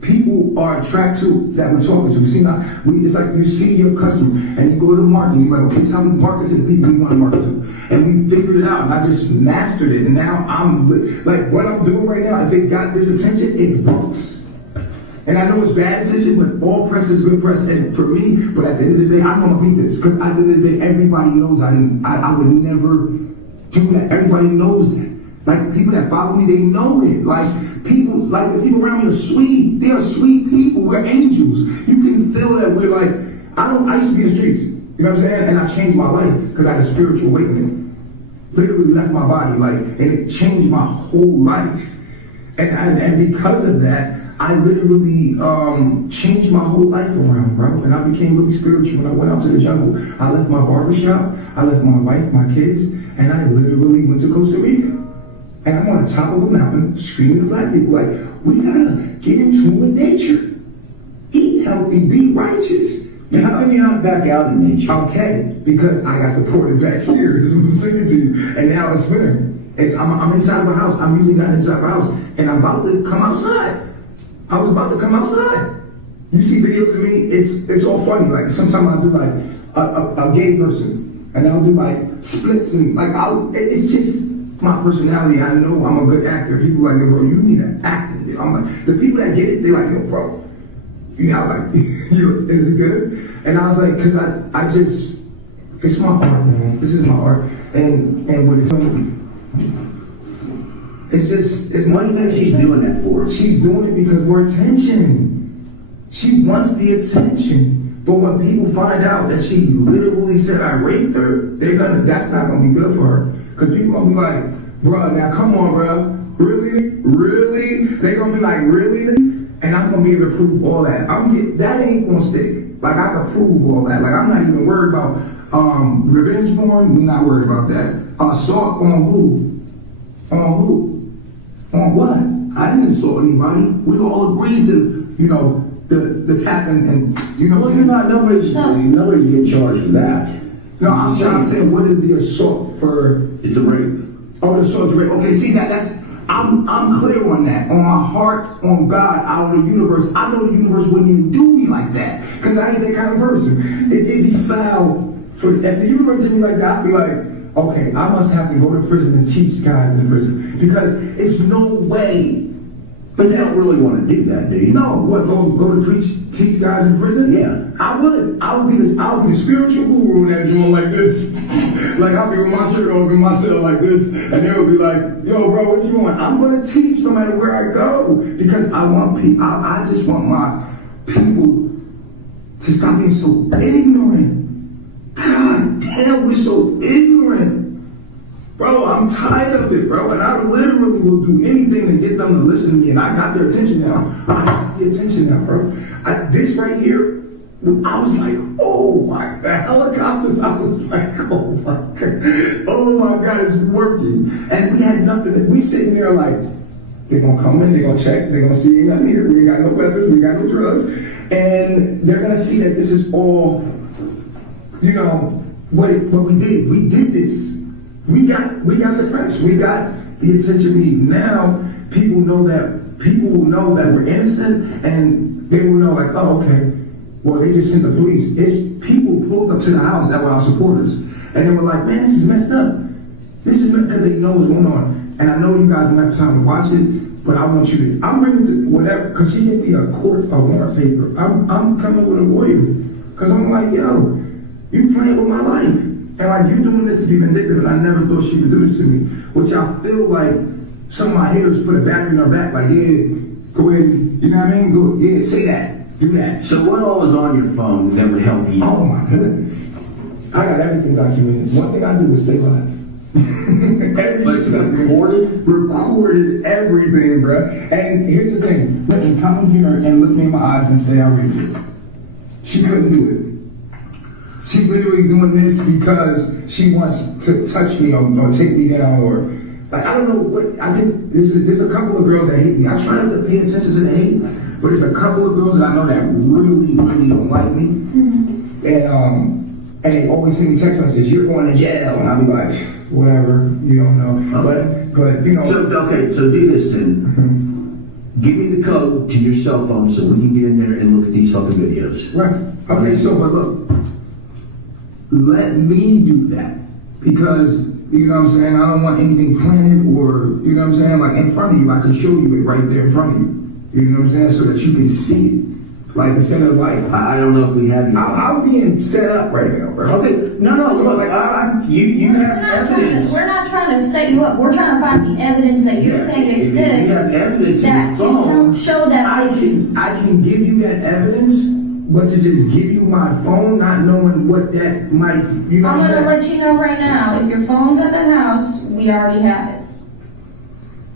people are attracted to that we're talking to. It's like you see your customer and you go to the market and you're like, okay, tell me market to the people we want to market to. And we figured it out and I just mastered it. And now I'm like, what I'm doing right now, if it got this attention, it works. And I know it's bad attention, but all press is good press. And for me, but at the end of the day, I know I'm gonna beat this. Because at the end of the day, everybody knows I would never do that. Everybody knows that. Like, people that follow me, they know it. The people around me are sweet. They are sweet people. We're angels. You can feel that we're like, I used to be in the streets. You know what I'm saying? And I changed my life because I had a spiritual awakening. Literally left my body, and it changed my whole life. And because of that, I literally changed my whole life around, bro. And I became really spiritual when I went out to the jungle. I left my barbershop, I left my wife, my kids, and I literally went to Costa Rica. And I'm on the top of a mountain screaming to black people like, we gotta get in tune with nature. Eat healthy, be righteous. And how come you're not back out in nature? Okay, because I got deported back here. This is what I'm saying to you. And now it's winter. I'm inside my house. I'm usually not inside my house. And I'm about to come outside. I was about to come outside. You see videos of me, it's all funny. Like, sometimes I'll do a gay person. And I'll do splits and it's just my personality. I know I'm a good actor. People like, yo, bro, you need to act in it. I'm like, the people that get it, they like, yo, bro, you know, like, is it good? And I was like, because I just, it's my art, man. This is my art. And what it's just, it's What do you think she's doing that for? She's doing it because for attention. She wants the attention. But when people find out that she literally said I raped her, that's not gonna be good for her. Because people gonna be like, bruh, now come on, bruh. Really? Really? They gonna be like, really? And I'm gonna be able to prove all that. That ain't gonna stick. Like, I can prove all that. Like, I'm not even worried about revenge porn. We're not worried about that. Assault on who? On who? On what? I didn't assault anybody. We all agreed to, you know, the tapping and, you know. Well, you're not, nobody's getting charged for that. No, I'm saying, what is the assault for? It's the rape. Oh, the assault, the rape. Okay, see, I'm clear on that. On my heart, on God, out of the universe. I know the universe wouldn't even do me like that. Because I ain't that kind of person. It'd be foul. If the universe did me like that, I'd be like, okay, I must have to go to prison and teach guys in the prison. Because it's no way. But you don't really want to do that, do you? No, what, go to teach guys in prison? Yeah. I would. I'll be the spiritual guru in that joint like this. Like, I'll be with my shirt over in my cell like this, and they'll be like, yo, bro, what you want? I'm gonna teach no matter where I go. Because I want people, I just want my people to stop being so ignorant. God damn, we're so ignorant. Bro, I'm tired of it, bro, and I literally will do anything to get them to listen to me, and I got their attention now. I got the attention now, bro. This right here, I was like, oh my, the helicopters, I was like, oh my God, it's working. And we had nothing, we sitting there like, they're gonna come in, they're gonna check, they're gonna see ain't nothing here, we ain't got no weapons, we got no drugs, and they're gonna see that this is all, you know, what we did this. We got suppressed. We got the attention we need. Now people will know that we're innocent, and they will know like, oh, okay, well, they just sent the police. It's people pulled up to the house that were our supporters, and they were like, man, this is messed up. This is because they know what's going on. And I know you guys don't have time to watch it, but I want you to. I'm bringing to whatever, because she gave me a warrant paper. I'm coming with a lawyer, because I'm like, yo, you playing with my life. And like, you doing this to be vindictive, and I never thought she would do this to me. Which I feel like some of my haters put a battery in her back, like, yeah, go ahead, you know what I mean? Go, yeah, say that, do that. So what all is on your phone that would help you? Oh my goodness. I got everything documented. One thing I do is stay live. But it's recorded? Recorded everything, bro. And here's the thing. Let me come in here and look me in my eyes and say I raped her. She couldn't do it. She's literally doing this because she wants to touch me or take me down, or like, I don't know what there's a couple of girls that hate me. I try not to pay attention to the hate, but there's a couple of girls that I know that really don't like me. And they always send me text messages, you're going to jail, and I'll be like, whatever, you don't know. But you know. So do this then. Give me the code to your cell phone so we can get in there and look at these fucking videos. Right. Okay, so but look. Let me do that, because, you know what I'm saying, I don't want anything planted or, you know what I'm saying, like in front of you. I can show you it right there in front of you, you know what I'm saying, so that you can see it, like instead of like, I don't know if we have you. I'm being set up right now, bro. Okay, no, look, like, you have evidence. We're not trying to set you up, we're trying to find the evidence that you're saying exists. If you have evidence that in your phone, can help show that I can give you that evidence. But to just give you my phone, not knowing what that might, you know what I'm saying? I'm going to let you know right now, if your phone's at the house, we already have it.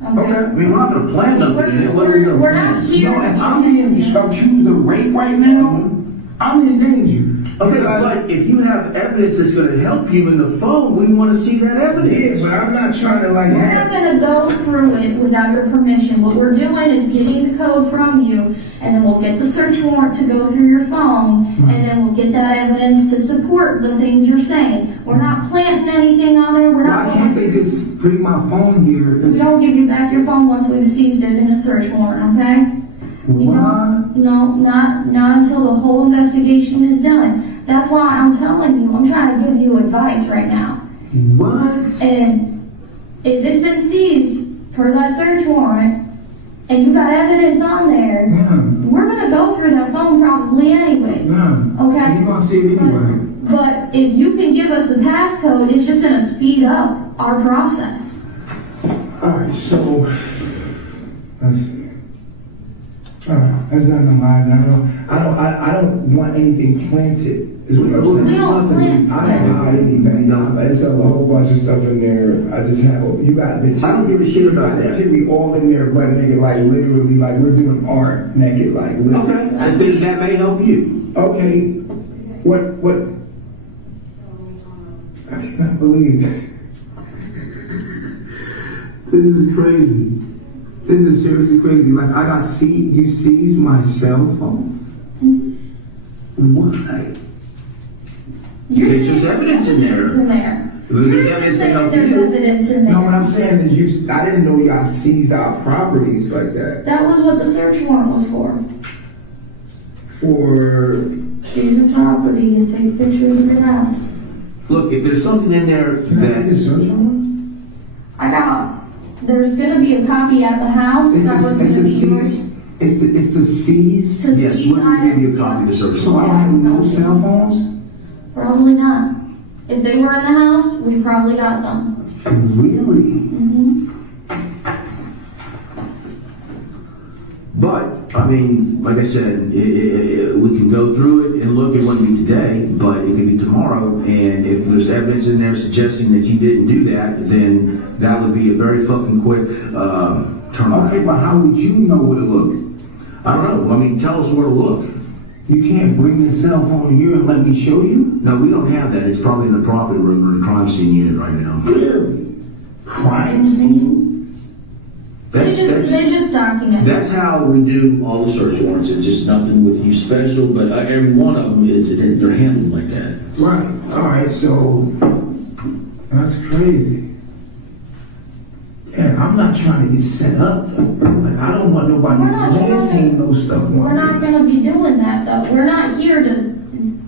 Okay? I mean, we're not going to plan nothing. We're not here. No, if I'm being accused of rape right now, I'm in danger. Okay, but if you have evidence that's going to help you in the phone, we want to see that evidence. Yeah, but I'm not trying to like. We're not going to go through it without your permission. What we're doing is getting the code from you, and then we'll get the search warrant to go through your phone, and then we'll get that evidence to support the things you're saying. We're not planting anything on there. Why can't they just bring my phone here? We don't give you back your phone once we've seized it in a search warrant, okay? No, not until the whole investigation is done. That's why I'm telling you, I'm trying to give you advice right now. What? And if it's been seized per that search warrant, and you got evidence on there, we're gonna go through that phone probably anyways. Okay? You're gonna see it anyway. But if you can give us the passcode, it's just gonna speed up our process. Alright, so let's see. There's nothing in mind. I don't want anything planted. Is what I'm saying. We don't plant I don't hide anything. There's a whole bunch of stuff in there. I just have. You got the. I don't give a shit about that. TV all in there, but naked, like literally, like we're doing art naked, like literally. Okay, I think that may help you. Okay, what? I cannot believe this. This is crazy. This is seriously crazy. Like you seized my cell phone. What? There's evidence in there. There's evidence that help There's you. evidence in there. No, what I'm saying is I didn't know y'all seized our properties like that. That was what the search warrant was for. For Seize the property and take pictures of your house. Look, if there's something in there can I see the that search warrant? There's gonna be a copy at the house. It's That was a gonna be seize. It's the seize. to yes, seize we'll give you a items. copy of the search So I warrant. don't have no cell phones. Probably not. If they were in the house, we probably got them. Really? But, I mean, like I said, we can go through it and look. It wouldn't be today, but it could be tomorrow. And if there's evidence in there suggesting that you didn't do that, then that would be a very fucking quick turnaround. Okay, but how would you know where to look? I don't know. I mean, tell us where to look. You can't bring the cell phone here and let me show you? No, we don't have that. It's probably in the property room or the crime scene unit right now. Really? Crime scene? They just document. That's how we do all the search warrants. It's just nothing with you special, but every one of them, they're handled like that. Right. All right, so that's crazy. And I'm not trying to get set up. Like, I don't want nobody planting no stuff. We're not gonna be doing that though. We're not here to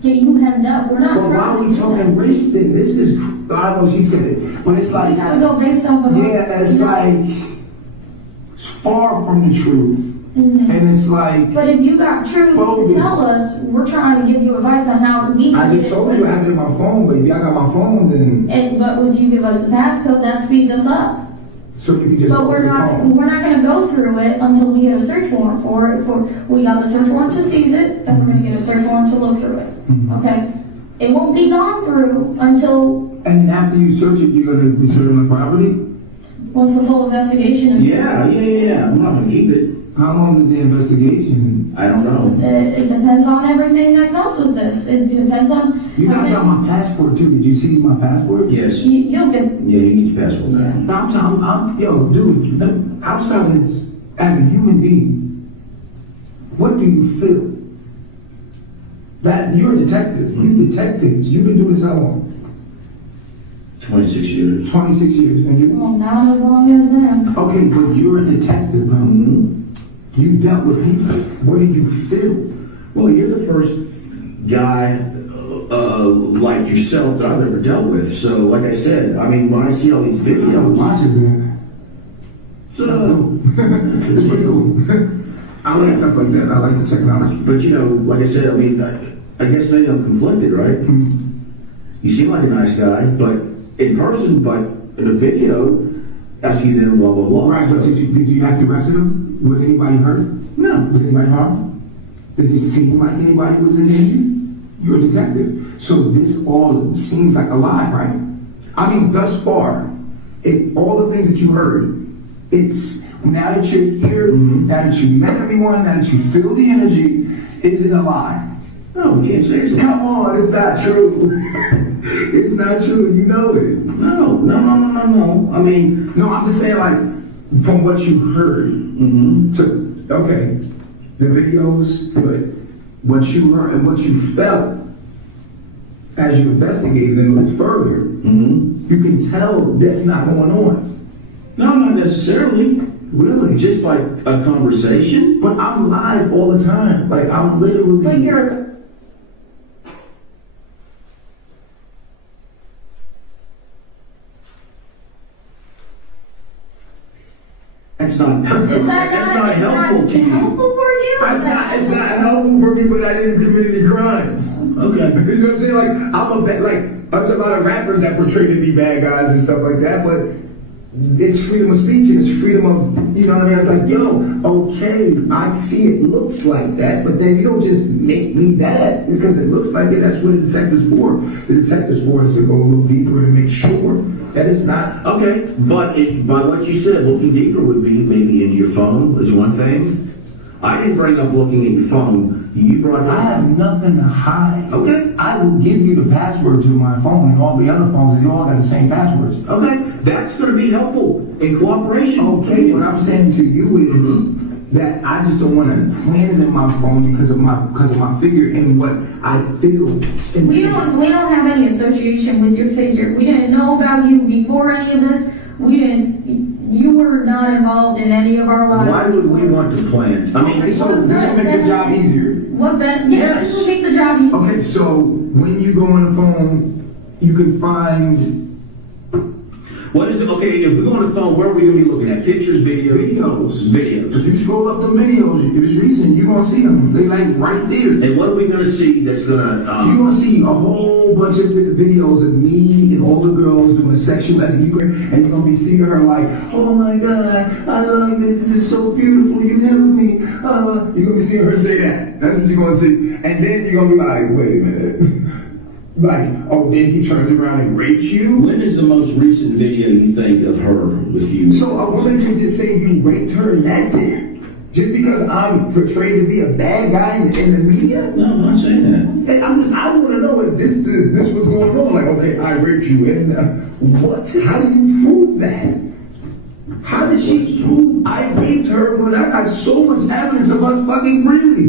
get you hemmed up. We're not. But why are we talking race then? This is, I know she said it, but it's like, We gotta go based off of. yeah, it's like, it's far from the truth. And it's like, But if you got truth bogus. to tell us, we're trying to give you advice on how we I can just get told it. you I have it in my phone, but if y'all got my phone, then, But if you give us the passcode, that speeds us up. so you can just. But we're not gonna go through it until we get a search warrant for it. We got the search warrant to seize it, and we're gonna get a search warrant to look through it. Okay? It won't be gone through until And then after you search it, you're gonna be searching the property? once the whole investigation is. Yeah. I'm not gonna keep it. How long is the investigation? I don't know. It depends on everything that comes with this. It depends on. You guys got my passport too. Did you see my passport? Yes. You'll get. Yeah, you need your passport back. I'm yo, dude, outside of this, as a human being, what do you feel? That you're a detective. You detectives. You've been doing this how long? 26 years. 26 years. And you Well, not as long as them. okay, but you're a detective, bro. You dealt with people. What did you feel? Well, you're the first guy like yourself that I've ever dealt with. So, like I said, I mean, when I see all these videos, Watches it. so, It's pretty cool. I like stuff like that. I like the technology. but you know, like I said, I mean, I guess maybe I'm conflicted, right? You seem like a nice guy, but in person, but in a video, that's you then blah blah blah. Right, but So- did you have to arrest him? Was anybody hurt? No. Was anybody harmed? Did it seem like anybody was in danger? You're a detective. So this all seems like a lie, right? I mean, thus far, all the things that you heard, it's now that you're here, now that you met everyone, now that you feel the energy, is it a lie? No, we can't say so. Come on, it's not true. It's not true. You know it. No. I mean, No, I'm just saying, like, from what you heard. So, okay, the videos, but what you heard and what you felt as you investigated and looked further, you can tell that's not going on. no, not necessarily. Really? Just like a conversation. But I'm live all the time. Like, I'm literally. But you're. That's not. Is that That's not, not it's helpful not to you. helpful for you? Is that- It's not helpful for me, but I didn't commit any crimes. Okay. You know what I'm saying? Like, I'm a bad, like, there's a lot of rappers that portray to be bad guys and stuff like that, but it's freedom of speech and it's freedom of, you know what I mean? It's like, yo, okay, I see it looks like that, but then you don't just make me that. It's because it looks like it. That's what the detective's for. The detective's for is to go a little deeper and make sure that it's not. Okay, but by what you said, looking deeper would be maybe in your phone is one thing. I didn't bring up looking at your phone. You brought it I up. have nothing to hide. Okay. I will give you the password to my phone and all the other phones, and you all got the same passwords. Okay, that's going to be helpful in cooperation. Okay, what I'm saying to you is that I just don't want to plan it in my phone because of my figure and what I feel. We don't have any association with your figure. We didn't know about you before any of this. You were not involved in any of our lives. Why would we want to plan? I mean, Okay, so this will make the job easier. This will make the job easier. Okay, so when you go on the phone, you can find what is it? Okay, if we go on the phone, where are we going to be looking at? Pictures, videos? Videos. If you scroll up the videos, it's recent, you're going to see them. They like right there. And what are we going to see that's going to... You're going to see a whole bunch of videos of me and all the girls doing sexual activity, and you're going to be seeing her like, oh my God, I love this. This is so beautiful. You held me. You're going to be seeing her say that. That's what you're going to see. And then you're going to be like, wait a minute. Like, oh, then he turns around and rapes you? When is the most recent video you think of her with you? So a woman can just say you raped her and that's it? Just because I'm portrayed to be a bad guy in the media? No, I'm not saying that. Hey, I want to know if this was going on. Like, okay, I raped you. And what? How do you prove that? How did she prove I raped her when I got so much evidence of us fucking freely?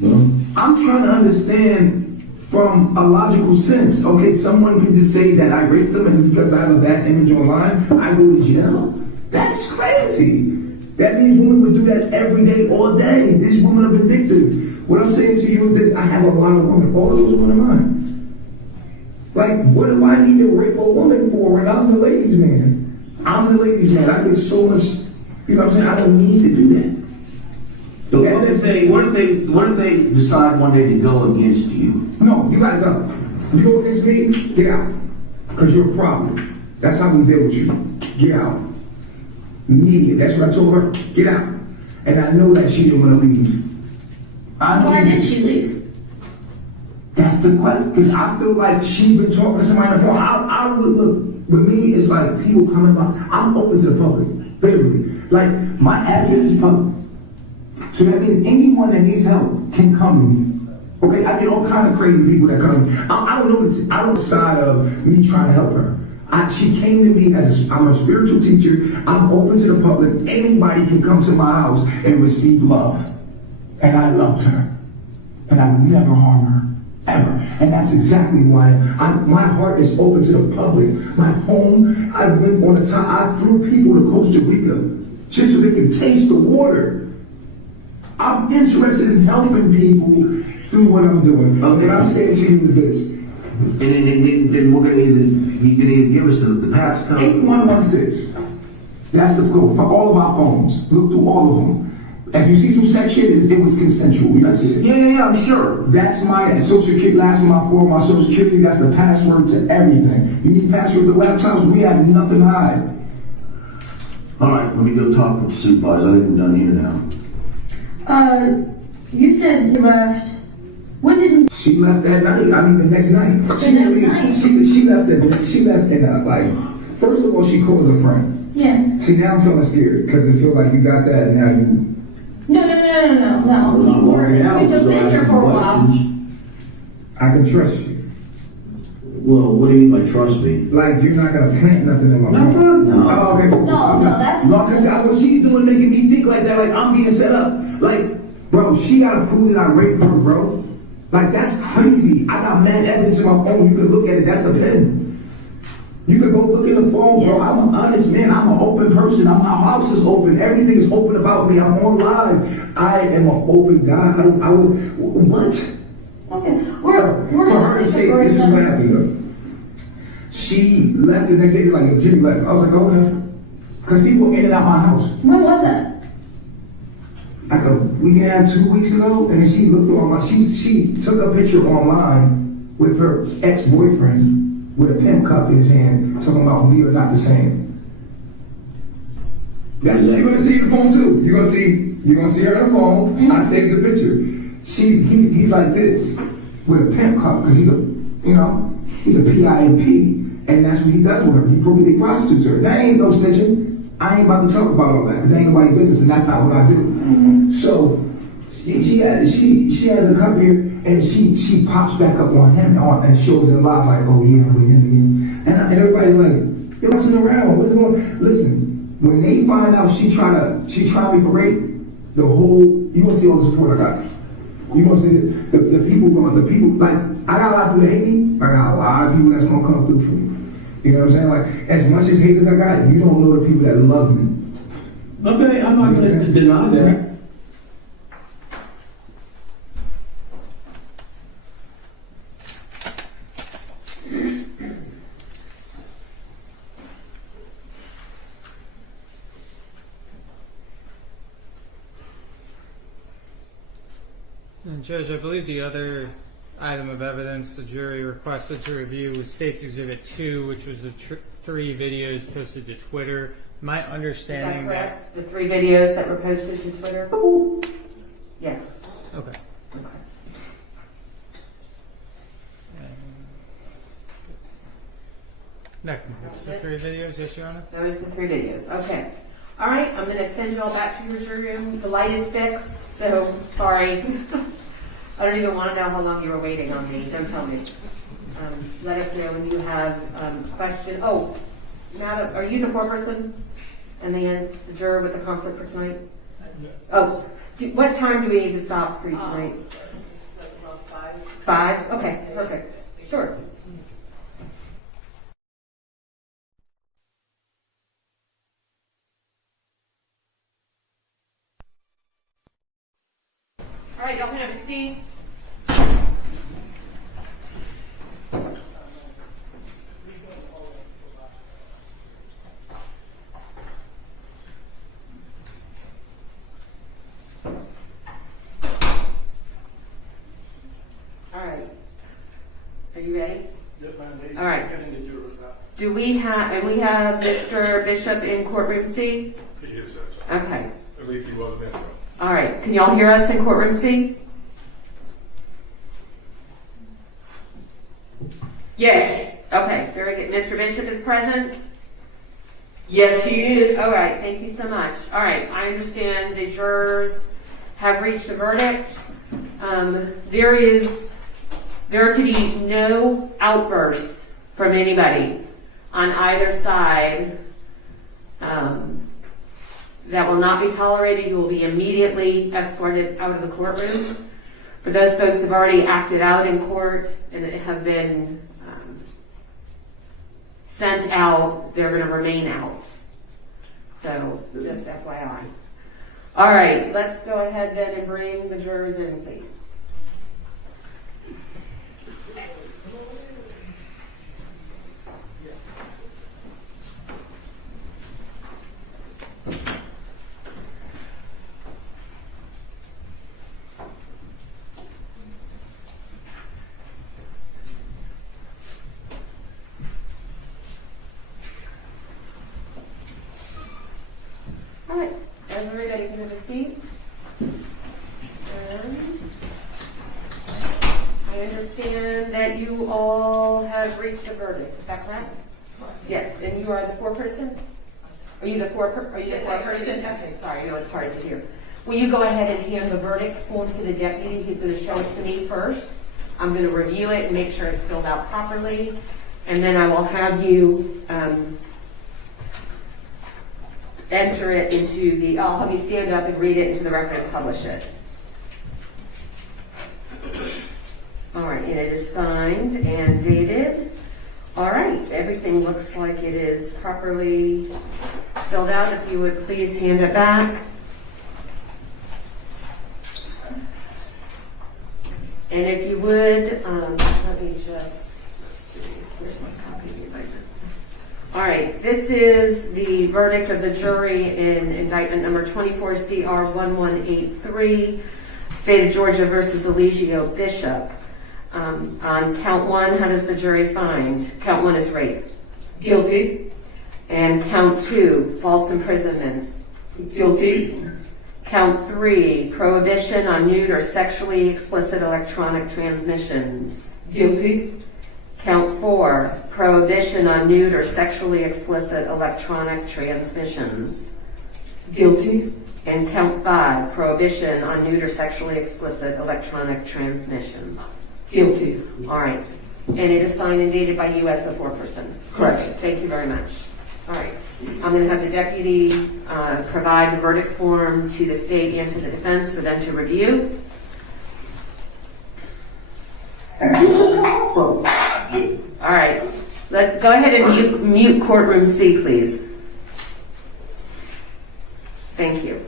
Well, I'm trying to understand from a logical sense. Okay, someone can just say that I raped them and because I have a bad image online, I go to jail? That's crazy. That means women would do that every day, all day. This woman are vindictive. What I'm saying to you is this, I have a lot of women. All of those women are mine. Like, what do I need to rape a woman for when I'm the ladies' man? I'm the ladies' man. I get so much, you know what I'm saying? I don't need to do that. but what if they decide one day to go against you? No, you gotta go. You go against me, get out. Because you're a problem. That's how we deal with you. Get out. Immediate. That's what I told her. Get out. And I know that she didn't want to leave. Why did she leave? That's the question. Because I feel like she's been talking to somebody on the phone. I would look. With me, it's like people coming by. I'm open to the public. Literally. Like, my address is public. So that means anyone that needs help can come to me. Okay, I get all kind of crazy people that come to me. I don't know. I don't side of me trying to help her. She came to me as I'm a spiritual teacher. I'm open to the public. Anybody can come to my house and receive love. And I loved her. And I would never harm her. Ever. And that's exactly why my heart is open to the public. My home, I went on a time, I flew people to Costa Rica just so they can taste the water. I'm interested in helping people through what I'm doing. And I'm saying to you is this. And then we're going to need to give us the pass code. 8116. That's the code for all of our phones. Look through all of them. If you see some sex shit, it was consensual. Yeah, I'm sure. That's my social security, last of my social security, that's the password to everything. You need password to laptops, we have nothing to hide. All right, let me go talk with the supervisor. I think we're done here now. You said you left. When did She left that night, the next night. night? She left in like, first of all, she called a friend. Yeah. See, now I'm feeling scared, because it feels like you got that, and now you... No. We've just been here for a while. I can trust you. Well, what do you mean by trust me? Like, you're not going to plant nothing in my phone? No. Oh, okay. No, that's... No, because what she's doing making me think like that, like I'm being set up. Like, bro, she got to prove that I raped her, bro. Like, that's crazy. I got mad evidence in my phone. You can look at it. That's the pen. You could go look in the phone, bro. I'm an honest man. I'm an open person. My house is open. Everything is open about me. I'm on live. I am an open guy. What? Okay. We're For her to say, this is what happened, though. She left the next day, like, Jimmy left. I was like, okay. Because people in and out my house. When was that? Like a week and a half, 2 weeks ago, and then she looked on my, she took a picture online with her ex-boyfriend with a pen cup in his hand, talking about we are not the same. You're gonna see the phone too. You're gonna see her on the phone. Mm-hmm. I saved the picture. He's like this with a pen cup because he's a PIMP, and that's what he does with her. He probably prostitutes her. That ain't no snitching. I ain't about to talk about all that because ain't nobody's business, and that's not what I do. Mm-hmm. So she has a cup here, and she pops back up on him and shows it live like, oh yeah, with him again. And everybody's like, you're messing around. What's going on? Listen. When they find out she tried me for rape, you gonna see all the support I got. You gonna see the people like I got a lot of people that hate me. I got a lot of people that's gonna come through for me. You know what I'm saying? Like as much as haters I got, you don't know the people that love me. Okay, I'm not gonna deny that. And Judge, I believe the other item of evidence the jury requested to review was State's Exhibit 2, which was the 3 videos posted to Twitter. My understanding Is that correct? The 3 videos that were posted to Twitter? Yes. Okay. Okay. That completes the 3 videos, yes, Your Honor? Those are the 3 videos. Okay. All right, I'm going to send you all back to your jury room. The light is fixed, so sorry. I don't even want to know how long you were waiting on me. Don't tell me. Let us know when you have questions. Oh, Madam, are you the foreperson? And then the juror with the conflict for tonight? Oh, what time do we need to stop for you tonight? 5. 5? Okay, perfect. Sure. All right, y'all can have a seat. All right. Are you ready? Yes, ma'am. All right. Do we have Mr. Bishop in courtroom C? He is, Judge. Okay. At least he wasn't in there. All right. Can y'all hear us in courtroom C? Yes. Okay, very good. Mr. Bishop is present? Yes, he is. All right, thank you so much. All right, I understand the jurors have reached a verdict. There are to be no outbursts from anybody on either side. That will not be tolerated. You will be immediately escorted out of the courtroom. For those folks who have already acted out in court and have been sent out, they're going to remain out. So, just FYI. All right, let's go ahead then and bring the jurors in, please. All right, everybody can have a seat. And I understand that you all have reached a verdict. Is that correct? Yes, and you are the foreperson? Are you the foreperson? Okay, sorry, I know it's hard to hear. Will you go ahead and hand the verdict form to the deputy? He's going to show it to me first. I'm going to review it and make sure it's filled out properly. And then I will have you enter it into the, I'll have you stand up and read it into the record and publish it. All right, and it is signed and dated. All right, everything looks like it is properly filled out. If you would please hand it back. And if you would, let me just, let's see, here's my copy. All right, this is the verdict of the jury in indictment number 24CR1183, State of Georgia versus Eligio Bishop. On count 1, how does the jury find? Count 1 is rape. Guilty. And count 2, false imprisonment. Guilty. Count 3, prohibition on nude or sexually explicit electronic transmissions. Guilty. Count 4, prohibition on nude or sexually explicit electronic transmissions. Guilty. And count 5, prohibition on nude or sexually explicit electronic transmissions. Guilty. All right. And it is signed and dated by you as the foreperson. Correct. Thank you very much. All right. I'm going to have the deputy provide the verdict form to the state and to the defense for them to review. All right. Go ahead and mute courtroom C, please. Thank you.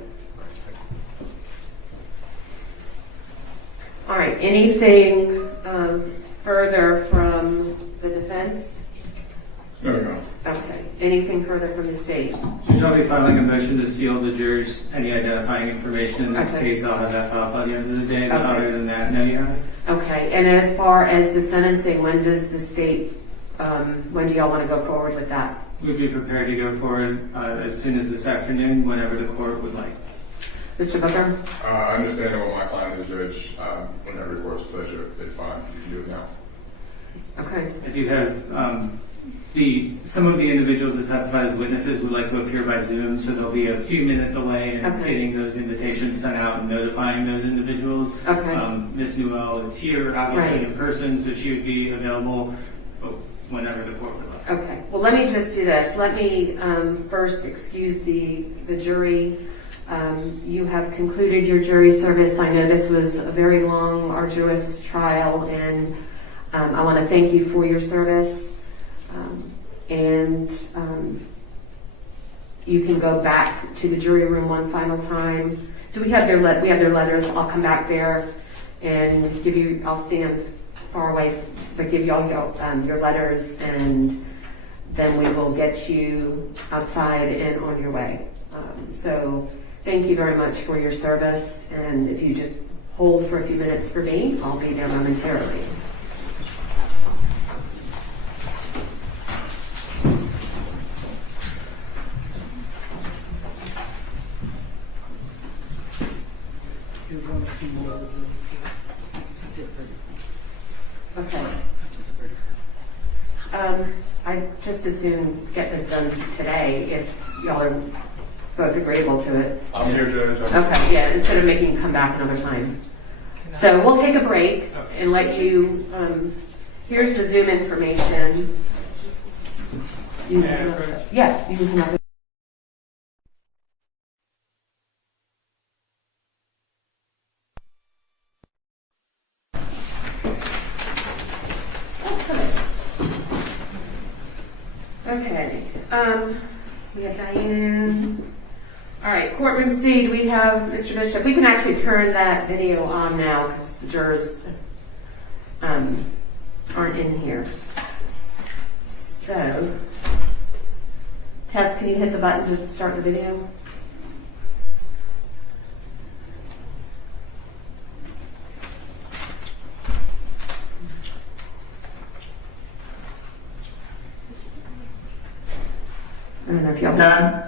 All right. Anything further from the defense? No, no. Okay. Anything further from the state? Judge, I'll be filing a motion to seal the jurors any identifying information in this case. I'll have that filed by the end of the day, but other than that, no, Your Honor. Okay. And as far as the sentencing, when does the state, when do y'all want to go forward with that? We'd be prepared to go forward as soon as this afternoon, whenever the court would like. Mr. Booker? I understand what my client is, Judge. Whenever the court's pleasure, it's fine. You can do it now. Okay. I do have some of the individuals that testified as witnesses would like to appear by Zoom, so there'll be a few minute delay in getting those invitations sent out and notifying those individuals. Okay. Ms. Newell is here, obviously in person, so she would be available whenever the court would like. Okay. Well, let me just do this. Let me first excuse the jury. You have concluded your jury service. I know this was a very long, arduous trial, and I want to thank you for your service. You can go back to the jury room one final time. Do we have their we have their letters? I'll come back there and give you. I'll stand far away, but give you all your letters, and then we will get you outside and on your way. So thank you very much for your service, and if you just hold for a few minutes for me, I'll be there momentarily. Okay. I just as soon get this done today if y'all are both agreeable to it. I'm here, Judge. Okay, yeah, instead of making you come back another time. So we'll take a break and let you, here's the Zoom information. You can come up. Okay, we have Diane. All right, courtroom C, do we have Mr. Bishop? We can actually turn that video on now because the jurors aren't in here. So, Tess, can you hit the button to start the video? I don't know if y'all done.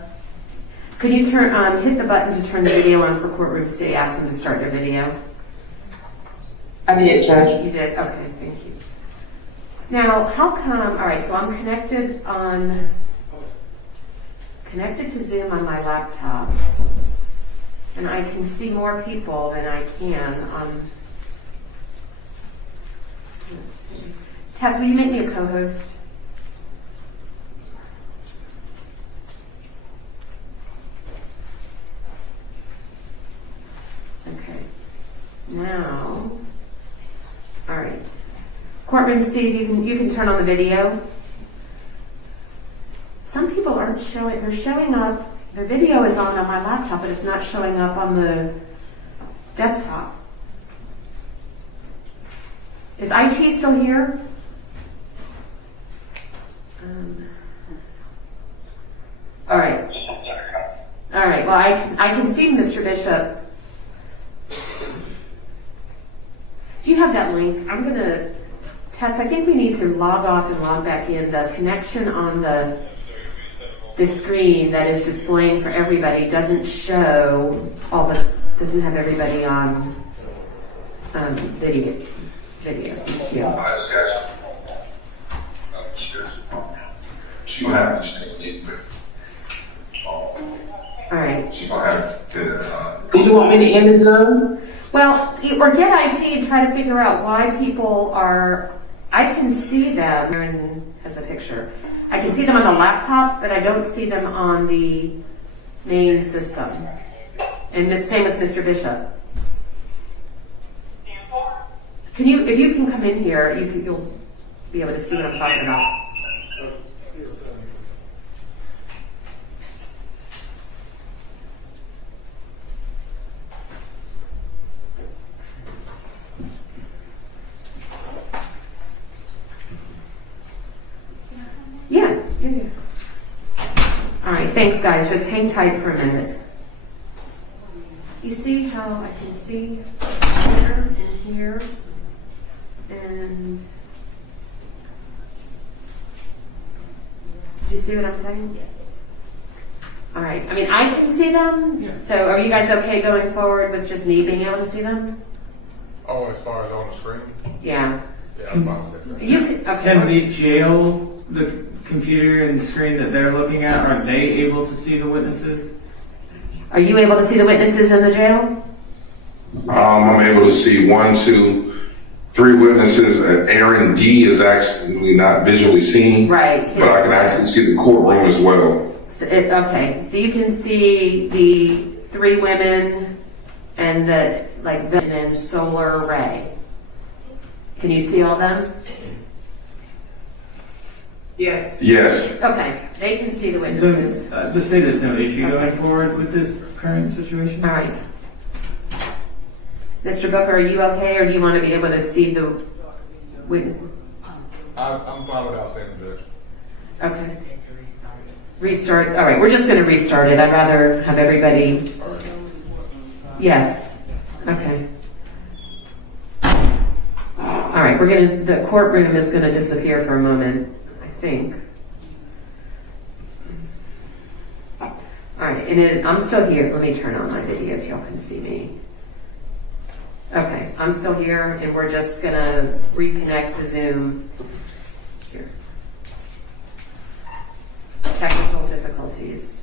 Could you turn hit the button to turn the video on for courtroom C? Ask them to start their video. I did, Judge. You did? Okay, thank you. Now, how come? All right, so I'm connected to Zoom on my laptop, and I can see more people than I can on. Let's see. Tess, will you make me a co-host? Okay. Now, all right. Courtroom C, you can turn on the video. Some people aren't showing. They're showing up. Their video is on my laptop, but it's not showing up on the desktop. Is IT still here? All right. All right, well, I can see Mr. Bishop. Do you have that link? I'm going to test. I think we need to log off and log back in. The connection on the screen that is displaying for everybody doesn't show doesn't have everybody on video. Yeah. She will have to stay in, but All right. she gonna have to. Did you want me to end the Zoom? Well, or get IT and try to figure out why people are. I can see them. Aaron has a picture. I can see them on the laptop, but I don't see them on the main system. And the same with Mr. Bishop. Can you, if you can come in here, you'll be able to see what I'm talking about. Yeah. All right, thanks guys. Just hang tight for a minute. You see how I can see here and here and do you see what I'm saying? Yes. All right. I mean, I can see them. Yeah. So are you guys okay going forward with just me being able to see them? Oh, as far as on the screen? Yeah. Yeah, I'm fine with that. You can, okay. Can the jail, the computer and the screen that they're looking at, are they able to see the witnesses? Are you able to see the witnesses in the jail? I'm able to see 1, 2, 3 witnesses. Aaron D is actually not visually seen. Right. But I can actually see the courtroom as well. So okay, so you can see the 3 women and and Solar Ray. Can you see all them? Yes. Yes. Okay, they can see the witnesses. The state has no issue going forward with this current situation. All right. Mr. Booker, are you okay, or do you want to be able to see the witnesses? I'm fine without seeing the judge. Okay. Restart. All right, we're just going to restart it. I'd rather have everybody. Yes. Okay. All right, the courtroom is going to disappear for a moment, I think. All right, and I'm still here. Let me turn on my video so y'all can see me. Okay, I'm still here, and we're just going to reconnect the Zoom. Here. Technical difficulties.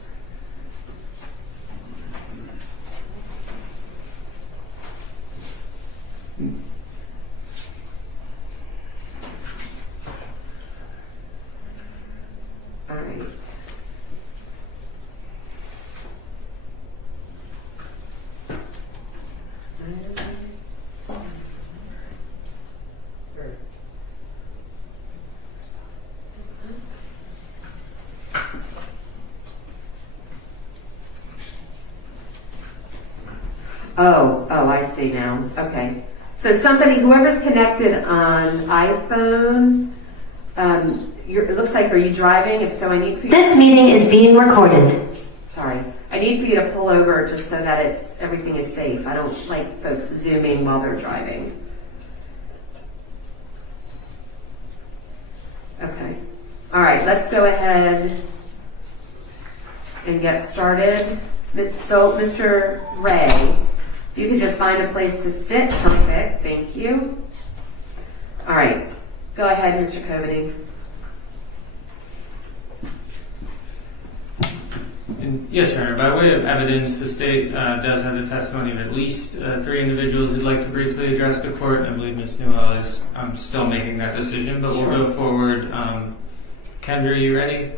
All right. Oh, I see now. Okay. So whoever's connected on iPhone, it looks like, are you driving? If so, I need for you. This meeting is being recorded. Sorry. I need for you to pull over just so that everything is safe. I don't like folks zooming while they're driving. Okay. All right, let's go ahead and get started. So, Mr. Ray, if you could just find a place to sit. Perfect. Thank you. All right. Go ahead, Mr. Coveney. Yes, Your Honor. By way of evidence, the state does have the testimony of at least 3 individuals who'd like to briefly address the court. I believe Ms. Newell is still making that decision, but we'll go forward. Kendra, are you ready?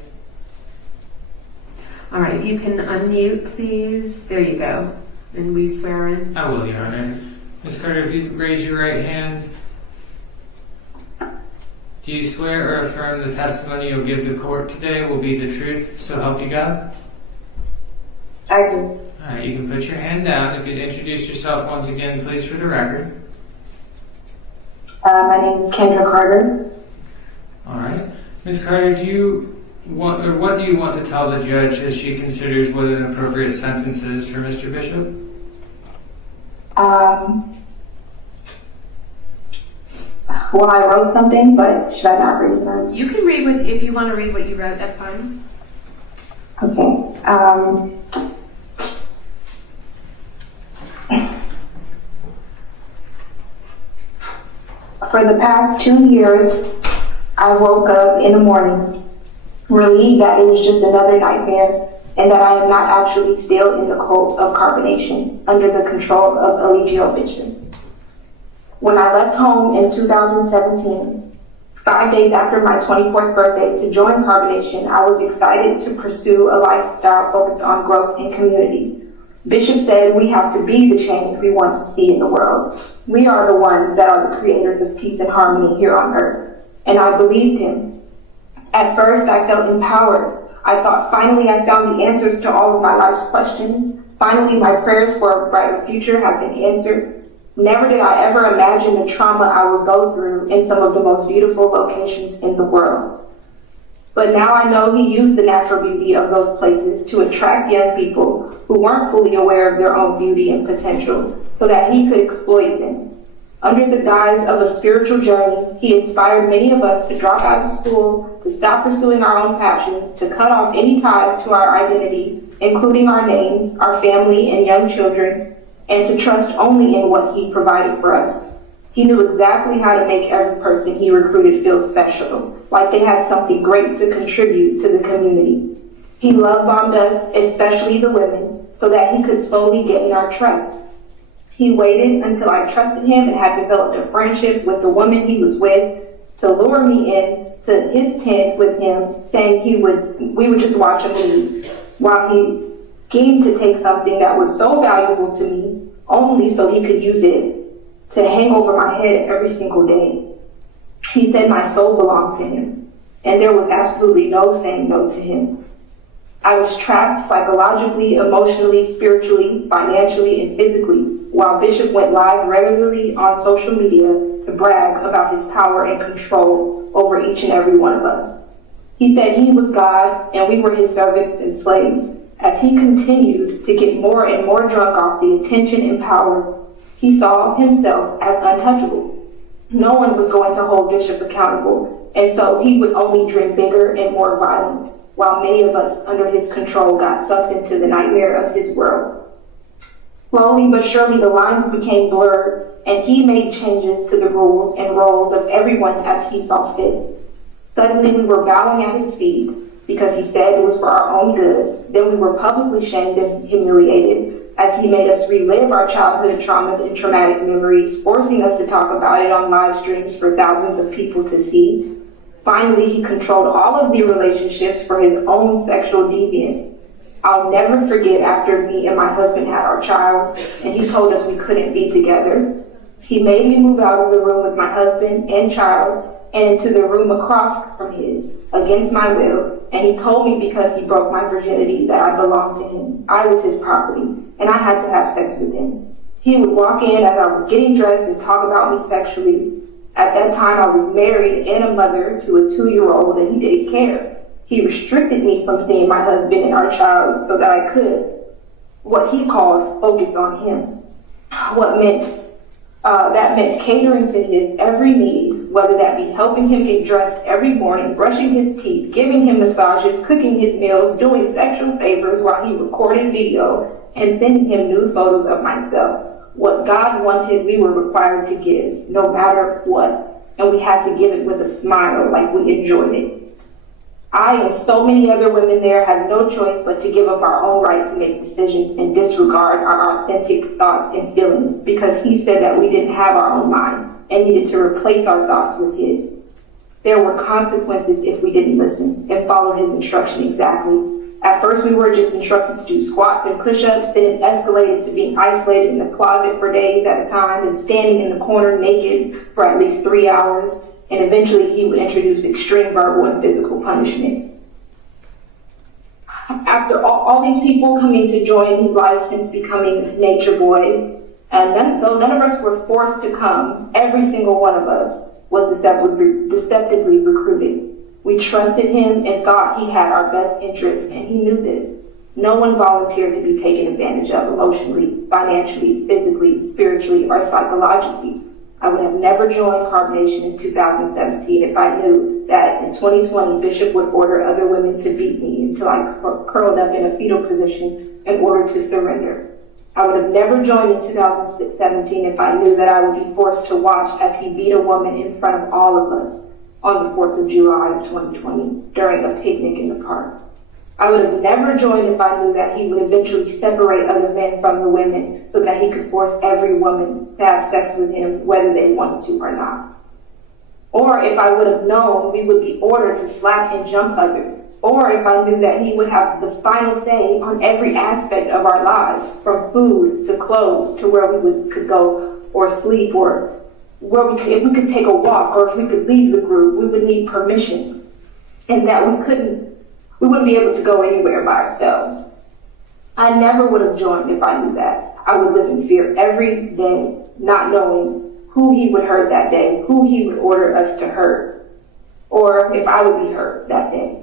All right. If you can unmute, please. There you go. And we swear in? I will, Your Honor. Ms. Carter, if you could raise your right hand. Do you swear or affirm the testimony you'll give the court today will be the truth, so help you God? I do. All right, you can put your hand down. If you'd introduce yourself once again, please, for the record. My name is Kendra Carter. All right. Ms. Carter, do you What do you want to tell the judge as she considers what an appropriate sentence is for Mr. Bishop? Well, I wrote something, but should I not read it out? You can read what, if you want to read what you wrote, that's fine. Okay. For the past 2 years, I woke up in the morning, relieved that it was just another nightmare, and that I am not actually still in the cult of carbonation under the control of Eligio Bishop. When I left home in 2017, 5 days after my 24th birthday, to join carbonation, I was excited to pursue a lifestyle focused on growth and community. Bishop said we have to be the change we want to see in the world. We are the ones that are the creators of peace and harmony here on earth. And I believed him. At first, I felt empowered. I thought finally I found the answers to all of my life's questions. Finally, my prayers for a brighter future have been answered. Never did I ever imagine the trauma I would go through in some of the most beautiful locations in the world. But now I know he used the natural beauty of those places to attract young people who weren't fully aware of their own beauty and potential so that he could exploit them. Under the guise of a spiritual journey, he inspired many of us to drop out of school, to stop pursuing our own passions, to cut off any ties to our identity, including our names, our family, and young children, and to trust only in what he provided for us. He knew exactly how to make every person he recruited feel special, like they had something great to contribute to the community. He love-bombed us, especially the women, so that he could slowly gain our trust. He waited until I trusted him and had developed a friendship with the woman he was with to lure me in to his tent with him, saying we would just watch a movie, while he schemed to take something that was so valuable to me only so he could use it to hang over my head every single day. He said my soul belonged to him, and there was absolutely no saying no to him. I was trapped psychologically, emotionally, spiritually, financially, and physically, while Bishop went live regularly on social media to brag about his power and control over each and every one of us. He said he was God, and we were his servants and slaves. As he continued to get more and more drunk off the attention and power, he saw himself as untouchable. No one was going to hold Bishop accountable, and so he would only drink bigger and more violent, while many of us under his control got sucked into the nightmare of his world. Slowly but surely the lines became blurred, and he made changes to the rules and roles of everyone as he saw fit. Suddenly we were bowing at his feet because he said it was for our own good. Then we were publicly shamed and humiliated as he made us relive our childhood traumas and traumatic memories, forcing us to talk about it on live streams for thousands of people to see. Finally, he controlled all of the relationships for his own sexual deviance. I'll never forget after me and my husband had our child, and he told us we couldn't be together. He made me move out of the room with my husband and child and into the room across from his, against my will, and he told me because he broke my virginity that I belonged to him. I was his property, and I had to have sex with him. He would walk in as I was getting dressed and talk about me sexually. At that time, I was married and a mother to a 2-year-old, and he didn't care. He restricted me from seeing my husband and our child so that I could, what he called, focus on him. That meant catering to his every need, whether that be helping him get dressed every morning, brushing his teeth, giving him massages, cooking his meals, doing sexual favors while he recorded video, and sending him nude photos of myself. What God wanted, we were required to give, no matter what, and we had to give it with a smile like we enjoyed it. I and so many other women there had no choice but to give up our own right to make decisions and disregard our authentic thoughts and feelings because he said that we didn't have our own mind and needed to replace our thoughts with his. There were consequences if we didn't listen and follow his instruction exactly. At first we were just instructed to do squats and push-ups, then it escalated to being isolated in the closet for days at a time and standing in the corner naked for at least 3 hours. And eventually he would introduce extreme verbal and physical punishment. After all these people coming to join his life since becoming Nature Boy, and though none of us were forced to come, every single one of us was deceptively recruited. We trusted him and thought he had our best interests, and he knew this. No one volunteered to be taken advantage of emotionally, financially, physically, spiritually, or psychologically. I would have never joined Carbonation in 2017 if I knew that in 2020 Bishop would order other women to beat me until I curled up in a fetal position in order to surrender. I would have never joined in 2017 if I knew that I would be forced to watch as he beat a woman in front of all of us on the 4th of July of 2020 during a picnic in the park. I would have never joined if I knew that he would eventually separate other men from the women so that he could force every woman to have sex with him whether they wanted to or not. Or if I would have known we would be ordered to slap and jump others. Or if I knew that he would have the final say on every aspect of our lives, from food to clothes to where we could go or sleep, or where if we could take a walk, or if we could leave the group, we would need permission. And that we wouldn't be able to go anywhere by ourselves. I never would have joined if I knew that. I would live in fear every day, not knowing who he would hurt that day, who he would order us to hurt, or if I would be hurt that day.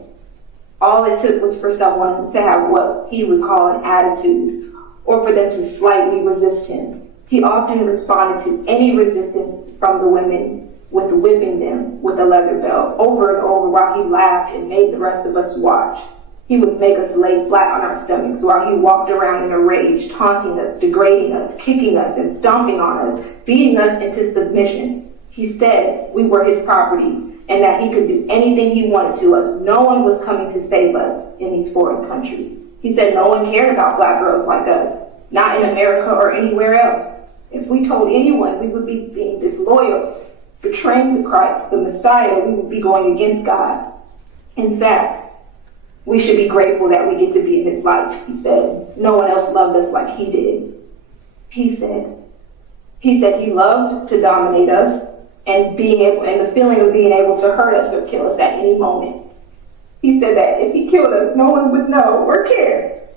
All it took was for someone to have what he would call an attitude, or for them to slightly resist him. He often responded to any resistance from the women with whipping them with a leather belt over and over while he laughed and made the rest of us watch. He would make us lay flat on our stomachs while he walked around in a rage, taunting us, degrading us, kicking us, and stomping on us, beating us into submission. He said we were his property and that he could do anything he wanted to us. No one was coming to save us in these foreign countries. He said no one cared about black girls like us, not in America or anywhere else. If we told anyone, we would be being disloyal, betraying the Christ, the Messiah. We would be going against God. In fact, we should be grateful that we get to be in his life, he said. No one else loved us like he did. He said he loved to dominate us and the feeling of being able to hurt us or kill us at any moment. He said that if he killed us, no one would know or care.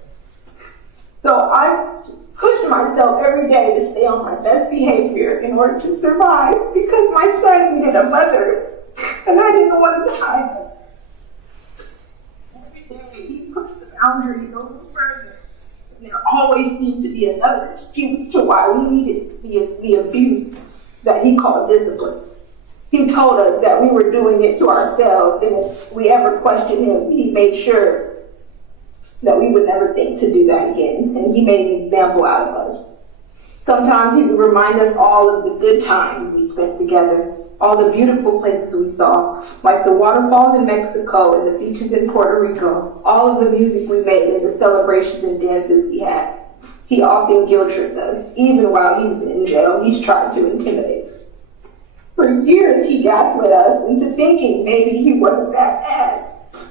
So I pushed myself every day to stay on my best behavior in order to survive because my son needed a mother and I didn't want to hide it. Every day he pushed the boundaries a little further. And there always seemed to be another excuse to why we needed the abuse that he called discipline. He told us that we were doing it to ourselves, and if we ever questioned him, he made sure that we would never think to do that again, and he made an example out of us. Sometimes he would remind us all of the good times we spent together, all the beautiful places we saw, like the waterfalls in Mexico and the beaches in Puerto Rico, all of the music we made and the celebrations and dances we had. He often guilt-tripped us. Even while he's been in jail, he's tried to intimidate us. For years, he gaslit us into thinking maybe he wasn't that bad.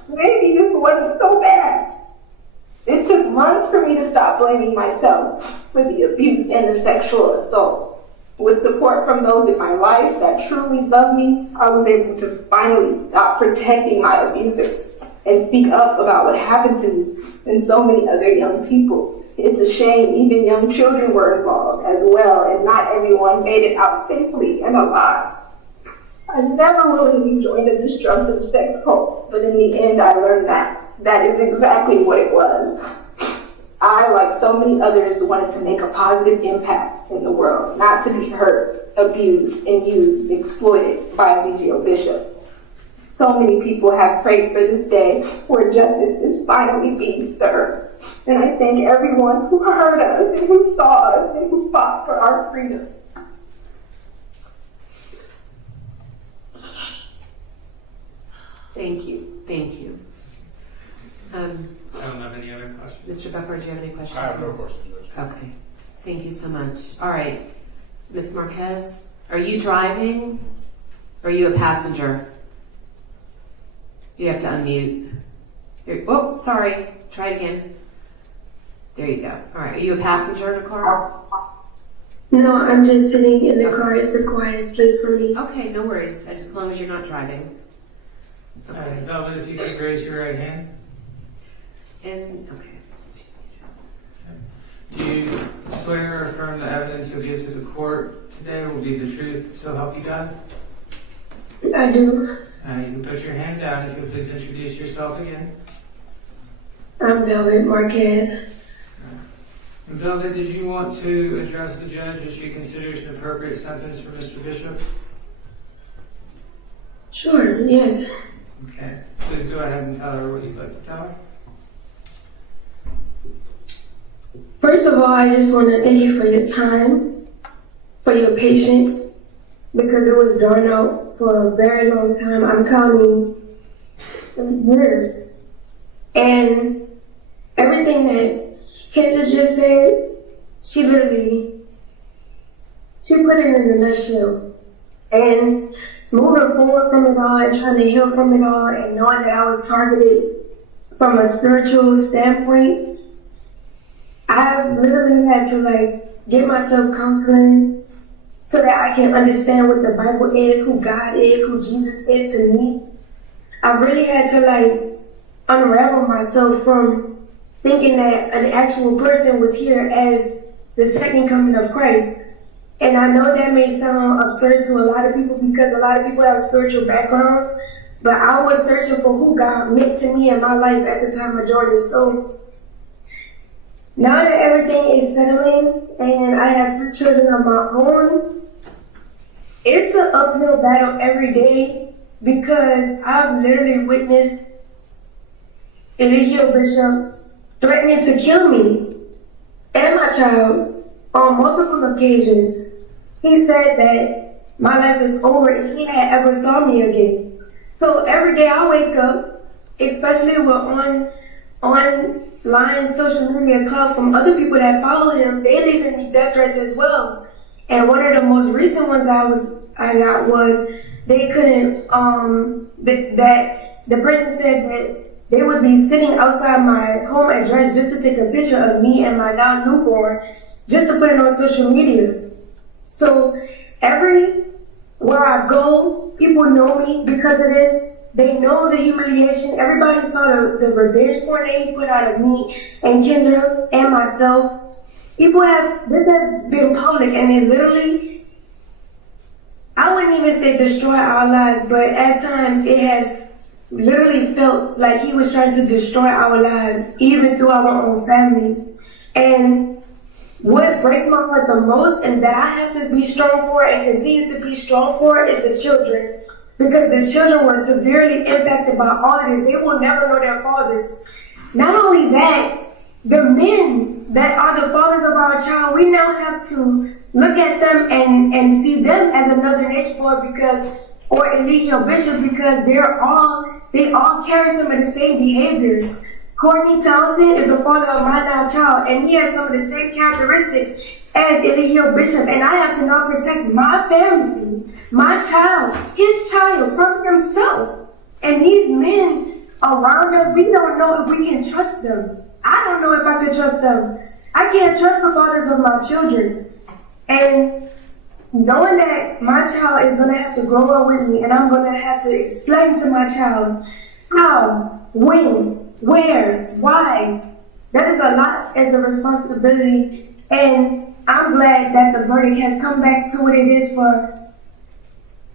Maybe this wasn't so bad. It took months for me to stop blaming myself for the abuse and the sexual assault. With support from those in my life that truly love me, I was able to finally stop protecting my abuser and speak up about what happened to me and so many other young people. It's a shame even young children were involved as well, and not everyone made it out safely and alive. I never willingly joined a destructive sex cult, but in the end I learned that is exactly what it was. I, like so many others, wanted to make a positive impact in the world, not to be hurt, abused, and used, exploited by Eligio Bishop. So many people have prayed for this day where justice is finally being served. And I thank everyone who heard us and who saw us and who fought for our freedom. Thank you. Thank you. I don't have any other questions. Mr. Becker, do you have any questions? I have no questions. Okay. Thank you so much. All right. Ms. Marquez, are you driving? Or are you a passenger? You have to unmute. Oh, sorry. Try it again. There you go. All right. Are you a passenger in a car? No, I'm just sitting in the car. It's the quietest place for me. Okay, no worries. As long as you're not driving. Okay. Velvet, if you could raise your right hand. And, okay. Do you swear or affirm the evidence you'll give to the court today will be the truth, so help you God? I do. You can put your hand down if you'll please introduce yourself again. I'm Velvet Marquez. And Velvet, did you want to address the judge as she considers an appropriate sentence for Mr. Bishop? Sure, yes. Okay. Please go ahead and tell her what you'd like to tell her. First of all, I just want to thank you for your time, for your patience, because it was drawn out for a very long time. I'm counting years. And everything that Kendra just said, she put it in a nutshell. And moving forward from it all and trying to heal from it all and knowing that I was targeted from a spiritual standpoint, I've literally had to get myself counseling so that I can understand what the Bible is, who God is, who Jesus is to me. I've really had to unravel myself from thinking that an actual person was here as the second coming of Christ. And I know that may sound absurd to a lot of people because a lot of people have spiritual backgrounds, but I was searching for who God meant to me in my life at the time of doing it. So now that everything is settling and I have 3 children of my own, it's an uphill battle every day because I've literally witnessed Ezekiel Bishop threatening to kill me and my child on multiple occasions. He said that my life is over if he had ever saw me again. So every day I wake up, especially with online social media club from other people that follow him, they leaving me death threats as well. And one of the most recent ones I got was they couldn't that the person said that they would be sitting outside my home address just to take a picture of me and my now newborn, just to put it on social media. So everywhere I go, people know me because of this. They know the humiliation. Everybody saw the revenge porn that he put out of me and Kendra and myself. This has been public, and it literally, I wouldn't even say destroy our lives, but at times it has literally felt like he was trying to destroy our lives, even through our own families. And what breaks my heart the most and that I have to be strong for and continue to be strong for is the children. Because the children were severely impacted by all of this. They will never know their fathers. Not only that, the men that are the fathers of our child, we now have to look at them and see them as another nation boy or Ezekiel Bishop because they all carry some of the same behaviors. Courtney Townsend is the father of my now child, and he has some of the same characteristics as Ezekiel Bishop, and I have to now protect my family, my child, his child from himself. And these men around us, we don't know if we can trust them. I don't know if I could trust them. I can't trust the fathers of my children. And knowing that my child is going to have to grow up with me, and I'm going to have to explain to my child how, when, where, why, that is a lot as a responsibility. And I'm glad that the verdict has come back to what it is for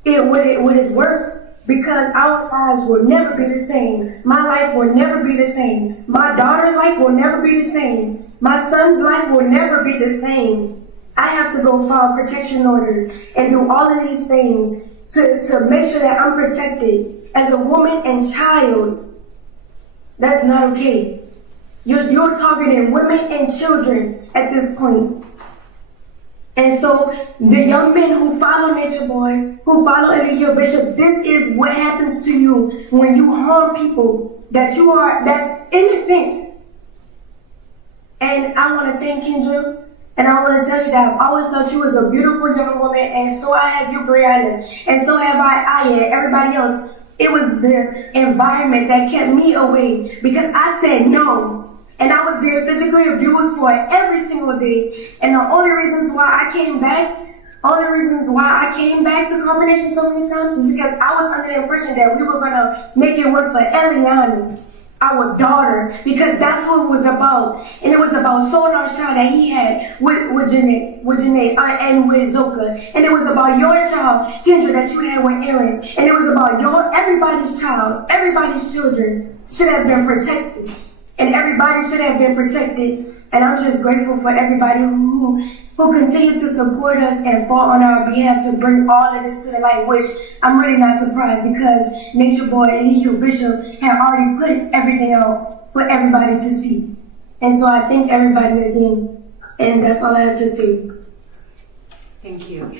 what it's worth, because our lives will never be the same. My life will never be the same. My daughter's life will never be the same. My son's life will never be the same. I have to go file protection orders and do all of these things to make sure that I'm protected as a woman and child. That's not okay. You're targeting women and children at this point. And so the young men who follow Nature Boy, who follow Ezekiel Bishop, this is what happens to you when you harm people that's innocent. And I want to thank Kendra, and I want to tell you that I've always thought you was a beautiful young woman, and so I have you, Brianna, and so have I and everybody else. It was the environment that kept me away because I said no. And I was being physically abused for it every single day. And the only reasons why I came back to Combination so many times was because I was under the impression that we were going to make it work for Eliana. our daughter, because that's what it was about. And it was about Sonar's child that he had with Janae, and with Zoka. And it was about your child, Kendra, that you had with Aaron. And it was about everybody's child, everybody's children should have been protected. And everybody should have been protected. And I'm just grateful for everybody who continue to support us and fought on our behalf to bring all of this to the light, which I'm really not surprised because Nature Boy and Ezekiel Bishop had already put everything out for everybody to see. And so I thank everybody again. And that's all I have to say. Thank you. Do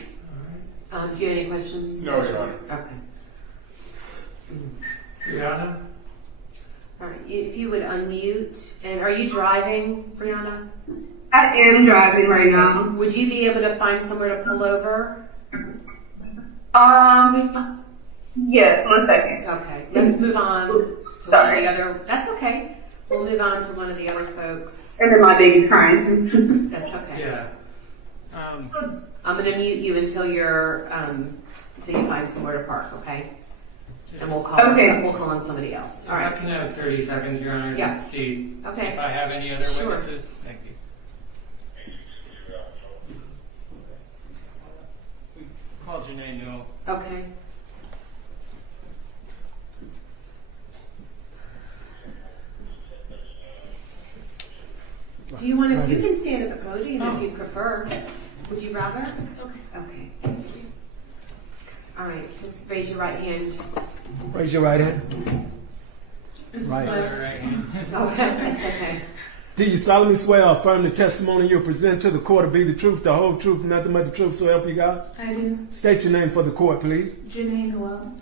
you have any questions? No, Your Honor. Okay. Brianna? All right, if you would unmute, and are you driving, Brianna? I am driving right now. Would you be able to find somewhere to pull over? Yes, 1 second. Okay, let's move on. To Sorry. One of the other, that's okay. We'll move on to one of the other folks. And then my baby's crying. That's okay. Yeah. I'm going to mute you until until you find somewhere to park, okay? And we'll call on somebody else. All right. I can have 30 seconds, Your Honor, Yeah. to see Okay. if I have any other Sure. witnesses. Thank you. We call Janae Newell. Okay. Do you want to? You can stand at the podium if you prefer. Would you rather? Okay. Okay. All right. Just raise your right hand. Raise your right hand. Right hand. Okay, that's okay. Do you solemnly swear or affirm the testimony you present to the court to be the truth, the whole truth, nothing but the truth, so help you God? I do. State your name for the court, please. Janae Noel.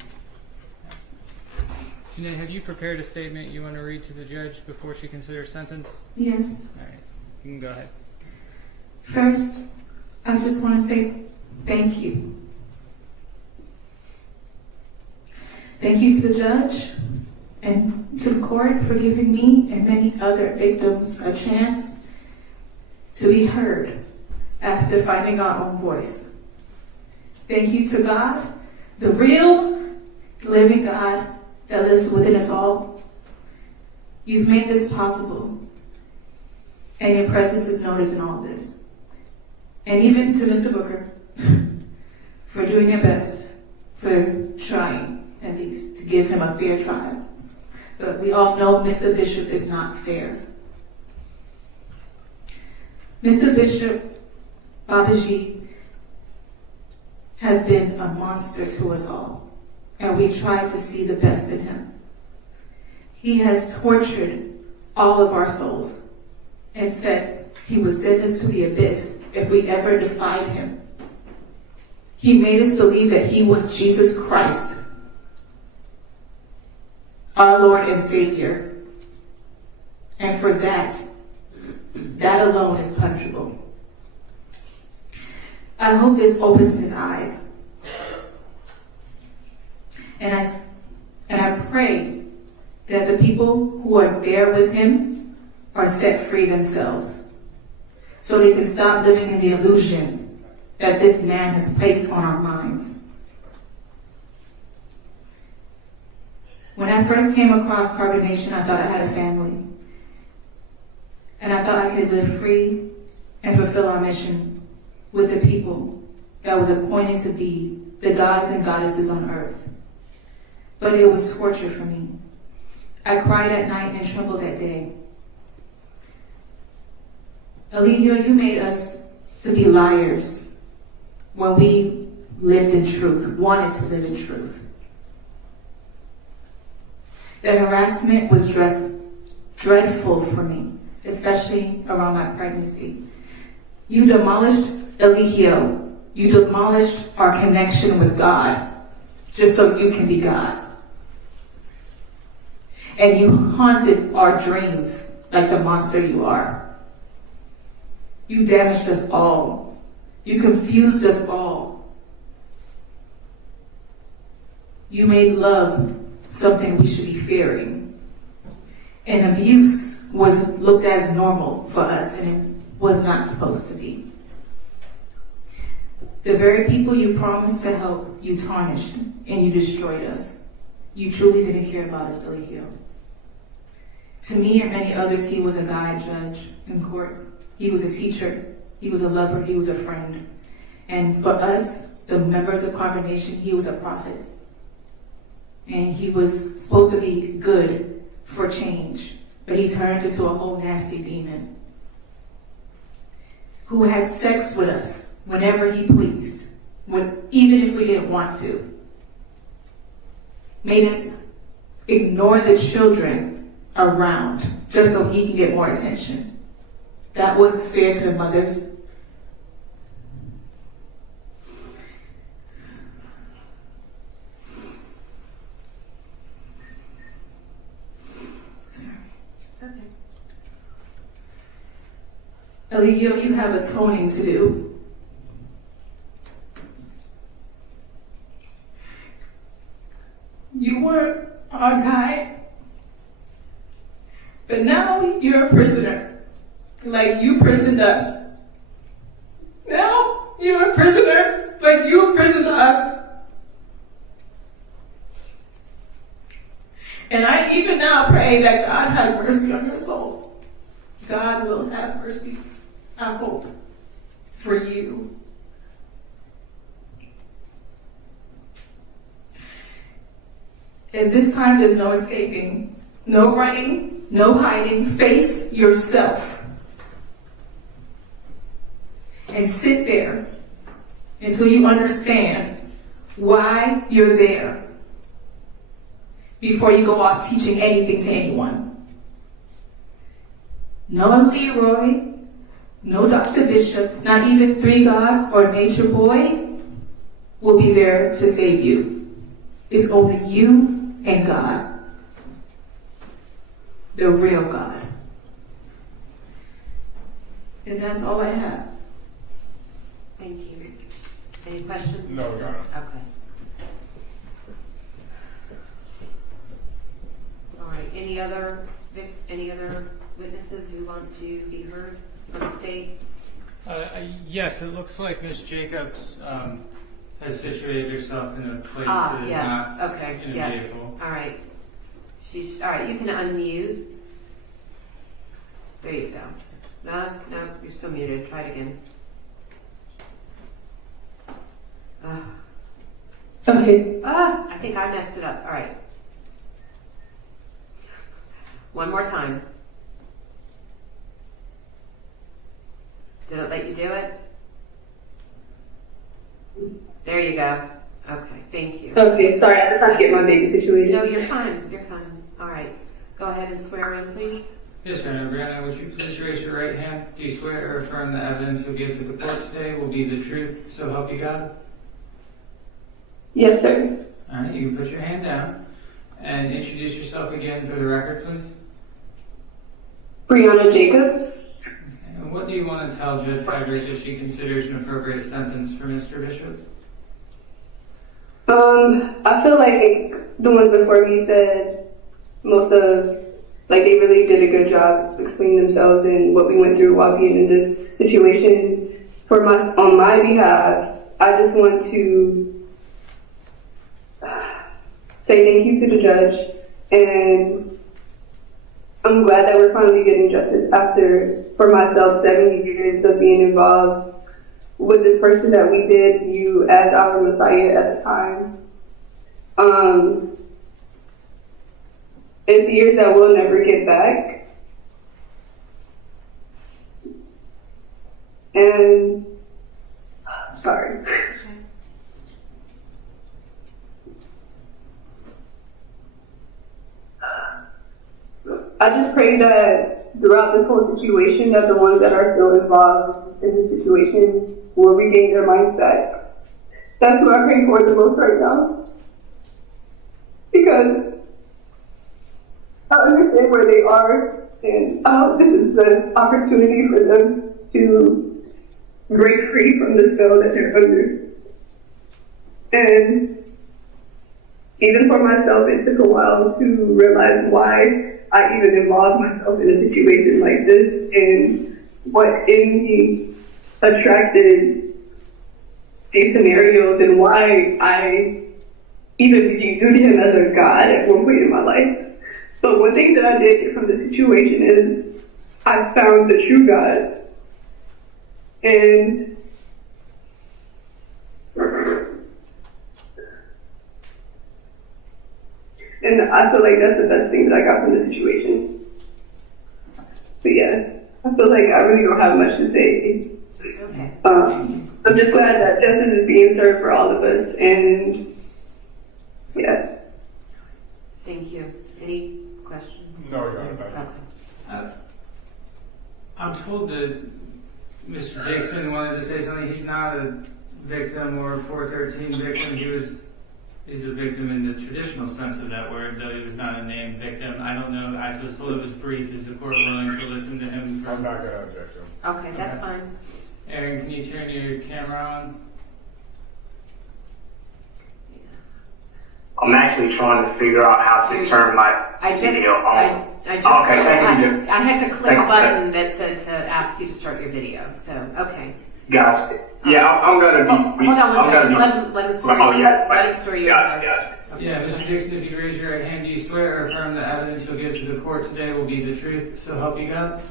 Janae, have you prepared a statement you want to read to the judge before she considers sentence? Yes. All right. You can go ahead. First, I just want to say thank you. Thank you to the judge and to the court for giving me and many other victims a chance to be heard after finding our own voice. Thank you to God, the real living God that lives within us all. You've made this possible, and your presence is noticed in all this. And even to Mr. Booker for doing your best, for trying at least to give him a fair trial. But we all know Mr. Bishop is not fair. Mr. Bishop Babaji has been a monster to us all, and we try to see the best in him. He has tortured all of our souls and said he would send us to the abyss if we ever defied him. He made us believe that he was Jesus Christ, our Lord and Savior. And for that alone is punishable. I hope this opens his eyes. And I pray that the people who are there with him are set free themselves, so they can stop living in the illusion that this man has placed on our minds. When I first came across Carbonation, I thought I had a family. And I thought I could live free and fulfill our mission with the people that was appointed to be the gods and goddesses on earth. But it was torture for me. I cried at night and trembled that day. Eligio, you made us to be liars when we lived in truth, wanted to live in truth. The harassment was dreadful for me, especially around my pregnancy. You demolished Eligio. You demolished our connection with God, just so you can be God. And you haunted our dreams like the monster you are. You damaged us all. You confused us all. You made love something we should be fearing. And abuse was looked as normal for us, and it was not supposed to be. The very people you promised to help, you tarnished, and you destroyed us. You truly didn't care about us, Eligio. To me and many others, he was a guide, Judge, in court. He was a teacher. He was a lover. He was a friend. And for us, the members of Carbon Nation, he was a prophet. And he was supposed to be good for change, but he turned into a whole nasty demon who had sex with us whenever he pleased, even if we didn't want to. Made us ignore the children around just so he can get more attention. That wasn't fair to the mothers. Eligio, you have atoning to do. You were our guide, but now you're a prisoner, like you imprisoned us. Now you're a prisoner, like you imprisoned us. And I even now pray that God has mercy on your soul. God will have mercy, I hope, for you. And this time there's no escaping, no running, no hiding. Face yourself. And sit there until you understand why you're there before you go off teaching anything to anyone. No Leroy, no Dr. Bishop, not even Three God or Nature Boy will be there to save you. It's only you and God, the real God. And that's all I have. Thank you. Any questions? No, Your Honor. Okay. All right. Any other witnesses who want to be heard from the state? Yes, it looks like Ms. Jacobs has situated herself in a place that is yes. not Okay. in a Yes. vehicle. All right. All right. You can unmute. There you go. No, you're still muted. Try it again. Okay. I think I messed it up. All right. One more time. Did it let you do it? There you go. Okay, thank you. Okay, sorry, I was trying to get my baby situated. No, you're fine. You're fine. All right. Go ahead and swear in, please. Yes, Your Honor. Brianna, would you please raise your right hand? Do you swear or affirm the evidence you'll give to the court today will be the truth, so help you God? Yes, sir. All right, you can put your hand down and introduce yourself again for the record, please. Brianna Jacobs. Okay. And what do you want to tell Judge Frederick if she considers an appropriate sentence for Mr. Bishop? I feel like the ones before me said they really did a good job explaining themselves and what we went through while being in this situation. On my behalf, I just want to say thank you to the judge, and I'm glad that we're finally getting justice after, for myself, 70 years of being involved with this person that we did view as our Messiah at the time. It's years that we'll never get back. And, sorry. I just pray that throughout this whole situation, that the ones that are still involved in this situation will regain their minds back. That's who I pray for the most right now. Because I understand where they are, and I hope this is the opportunity for them to break free from the spell that they're under. And even for myself, it took a while to realize why I even involved myself in a situation like this, and what in me attracted these scenarios, and why I even viewed him as a god at one point in my life. But one thing that I did get from the situation is I found the true God. And I feel like that's the best thing that I got from the situation. But yeah, I feel like I really don't have much to say. Okay. I'm just glad that justice is being served for all of us, and yeah. Thank you. Any questions? No, Your Honor. I'm told that Mr. Dixon wanted to say something. He's not a victim or a 413 victim. He's a victim in the traditional sense of that word, though he was not a named victim. I don't know. I was told it was brief. Is the court willing to listen to him? I'm not going to object to him. Okay, that's fine. Aaron, can you turn your camera on? I'm actually trying to figure out how to turn my video on. Okay, thank you. I had to click a button that said to ask you to start your video. So, okay. Gotcha. Yeah, I'm gonna be. Hold on one second. Let him start. Let him start your Gotcha. Yeah, Mr. Dixon, if you raise your right hand, do you swear or affirm the evidence you'll give to the court today will be the truth, so help you God?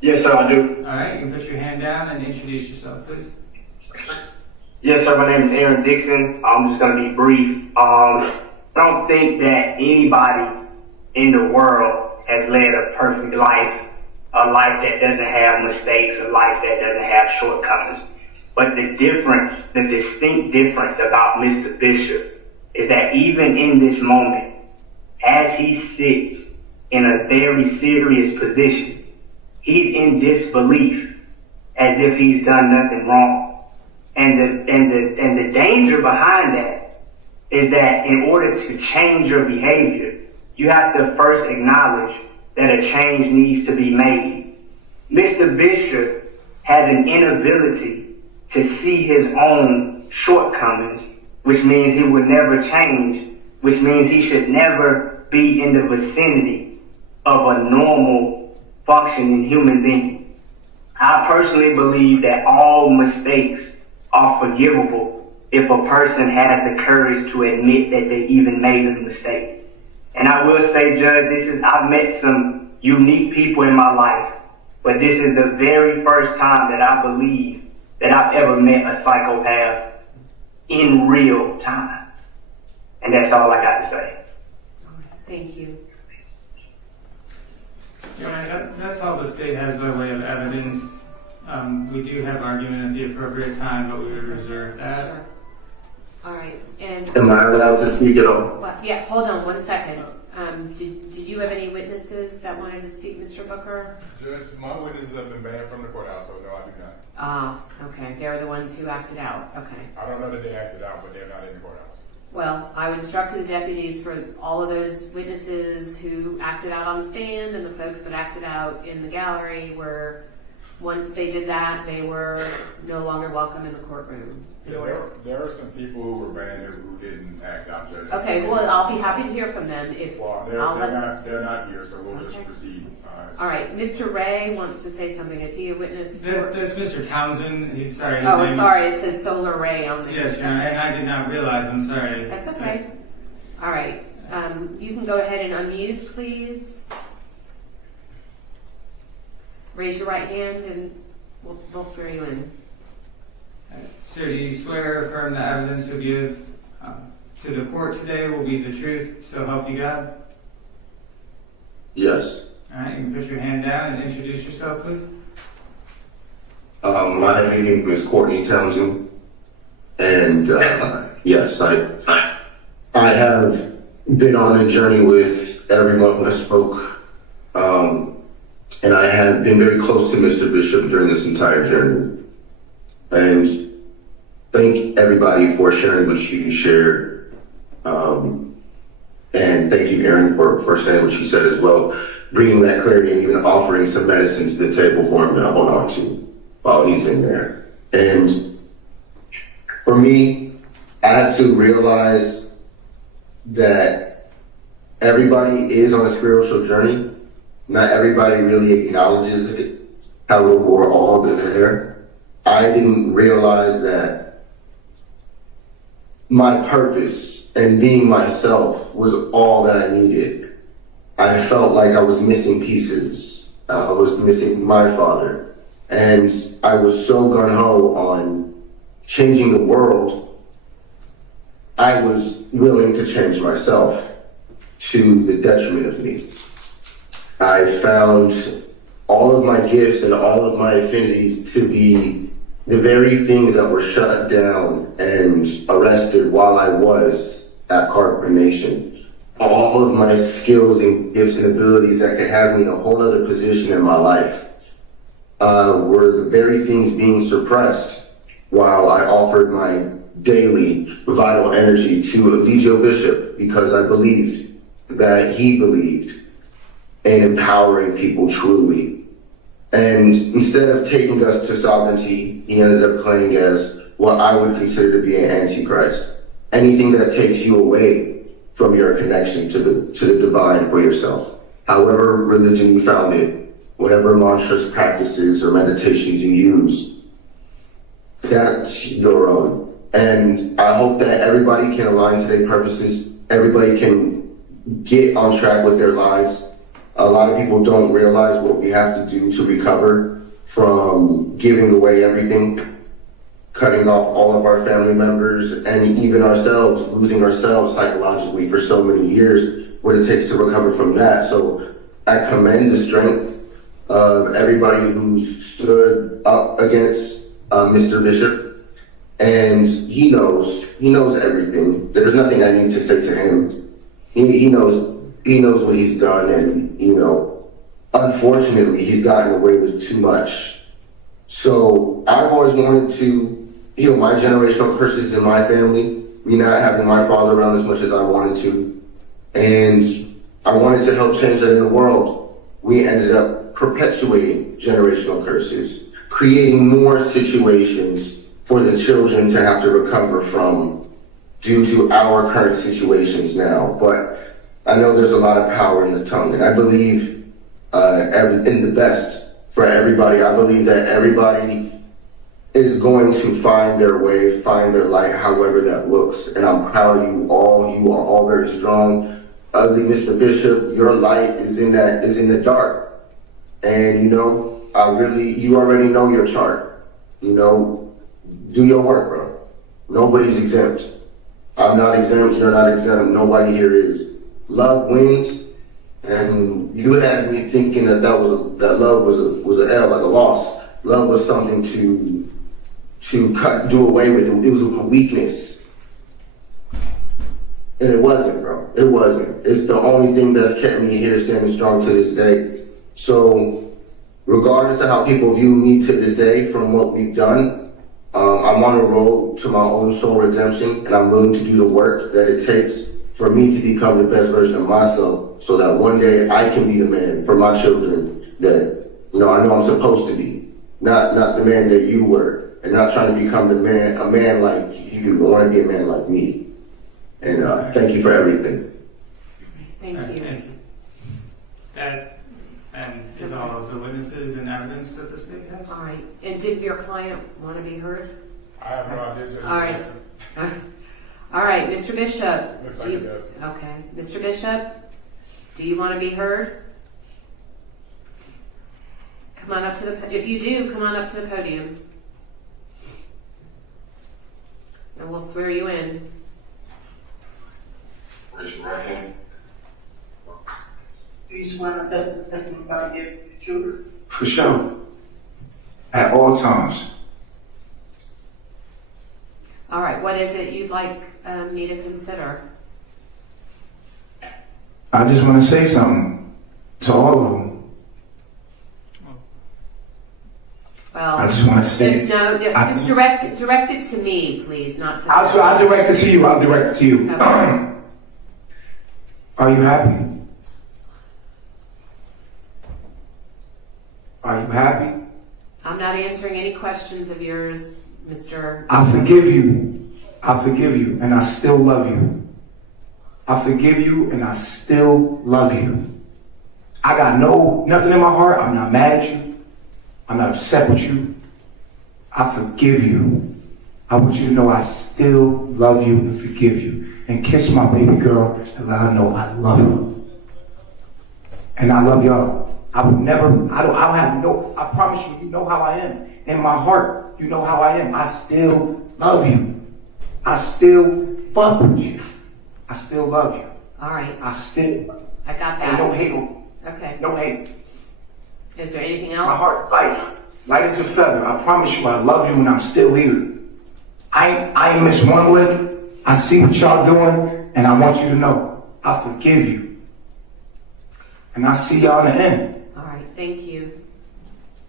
Yes, sir, I do. All right, you can put your hand down and introduce yourself, please. Yes, sir, my name is Aaron Dixon. I'm just going to be brief. I don't think that anybody in the world has led a perfect life, a life that doesn't have mistakes, a life that doesn't have shortcomings. But the difference, the distinct difference about Mr. Bishop is that even in this moment, as he sits in a very serious position, he's in disbelief as if he's done nothing wrong. And the danger behind that is that in order to change your behavior, you have to first acknowledge that a change needs to be made. Mr. Bishop has an inability to see his own shortcomings, which means he would never change, which means he should never be in the vicinity of a normal, functioning human being. I personally believe that all mistakes are forgivable if a person has the courage to admit that they even made a mistake. And I will say, Judge, I've met some unique people in my life, but this is the very first time that I believe that I've ever met a psychopath in real time. And that's all I got to say. Thank you. Yeah, that's all the state has by way of evidence. We do have argument at the appropriate time, but we would reserve that. Sure. All right. And am I allowed to speak at all? Well, yeah, hold on one second. Did you have any witnesses that wanted to speak, Mr. Booker? Judge, my witnesses have been banned from the courthouse, so no, I do not. Ah, okay. They're the ones who acted out. Okay. I don't know that they acted out, but they're not in the courthouse. Well, I would instruct the deputies for all of those witnesses who acted out on the stand and the folks that acted out in the gallery were, once they did that, they were no longer welcome in the courtroom. There are some people who were banned who didn't act out, Judge. Okay, well, I'll be happy to hear from them. Well, they're not here, so we'll just proceed. All right, Mr. Ray wants to say something. Is he a witness? That's Mr. Townsend. He's sorry. Oh, sorry. It says Solar Ray on there. Yes, Your Honor, and I did not realize. I'm sorry. That's okay. All right. You can go ahead and unmute, please. Raise your right hand, and we'll swear you in. Sir, do you swear or affirm the evidence you'll give to the court today will be the truth, so help you God? Yes. All right, you can put your hand down and introduce yourself, please. My name is Courtney Townsend, and yes, I have been on a journey with everyone who spoke, and I have been very close to Mr. Bishop during this entire journey. And thank everybody for sharing what you shared. And thank you, Aaron, for saying what you said as well, bringing that clarity and even offering some medicine to the table for him to hold on to while he's in there. And for me, I had to realize that everybody is on a spiritual journey. Not everybody really acknowledges it, how we're all there. I didn't realize that my purpose and being myself was all that I needed. I felt like I was missing pieces. I was missing my father. And I was so gung-ho on changing the world, I was willing to change myself to the detriment of me. I found all of my gifts and all of my affinities to be the very things that were shut down and arrested while I was at Corporate Nation. All of my skills and gifts and abilities that could have me in a whole other position in my life were the very things being suppressed while I offered my daily vital energy to Eligio Bishop because I believed that he believed in empowering people truly. And instead of taking us to sovereignty, he ended up playing as what I would consider to be an antichrist. Anything that takes you away from your connection to the divine for yourself. However religion you found it, whatever mantras, practices, or meditations you use, that's your own. And I hope that everybody can align to their purposes, everybody can get on track with their lives. A lot of people don't realize what we have to do to recover from giving away everything, cutting off all of our family members, and even ourselves, losing ourselves psychologically for so many years, what it takes to recover from that. So I commend the strength of everybody who stood up against Mr. Bishop, and he knows everything. There's nothing I need to say to him. He knows what he's done, and unfortunately, he's gotten away with too much. So I've always wanted to heal my generational curses in my family, me not having my father around as much as I wanted to. And I wanted to help change that in the world. We ended up perpetuating generational curses, creating more situations for the children to have to recover from due to our current situations now. But I know there's a lot of power in the tongue, and I believe in the best for everybody. I believe that everybody is going to find their way, find their light, however that looks. And I'm proud of you all. You are all very strong. Ugly Mr. Bishop, your light is in the dark. And you already know your chart. Do your work, bro. Nobody's exempt. I'm not exempt, you're not exempt, nobody here is. Love wins, and you had me thinking that love was an L, like a loss. Love was something to do away with. It was a weakness. And it wasn't, bro. It wasn't. It's the only thing that's kept me here standing strong to this day. So, regardless of how people view me to this day from what we've done, I'm on a road to my own soul redemption, and I'm willing to do the work that it takes for me to become the best version of myself so that one day I can be the man for my children that I know I'm supposed to be. Not the man that you were, and not trying to become a man like you. I want to be a man like me. And thank you for everything. Thank you. That is all of the witnesses and evidence that the state has. All right. And did your client want to be heard? I have no idea. All right. All right, Mr. Bishop. Looks like it does. Okay. Mr. Bishop, do you want to be heard? Come on up to if you do, come on up to the podium. And we'll swear you in. Raise your right hand. Do you swear to test the testimony God gives you the truth? For sure. At all times. All right, what is it you'd like me to consider? I just want to say something to all of them. Well, I just want to say. Just direct it to me, please, not to. I'll direct it to you. I'll direct it to you. Okay. Are you happy? Are you happy? I'm not answering any questions of yours, Mr. I forgive you. I forgive you, and I still love you. I forgive you, and I still love you. I got nothing in my heart. I'm not mad at you. I'm not upset with you. I forgive you. I want you to know I still love you and forgive you. And kiss my baby girl and let her know I love her. And I love y'all. I would never, I promise you, you know how I am. In my heart, you know how I am. I still love you. I still fuck with you. I still love you. All right. I got that. And no hate. Okay. No hate. Is there anything else? My heart, light as a feather. I promise you, I love you and I'm still here. I ain't missed one lick. I see what y'all doing, and I want you to know, I forgive you. And I see y'all in the end. All right. Thank you.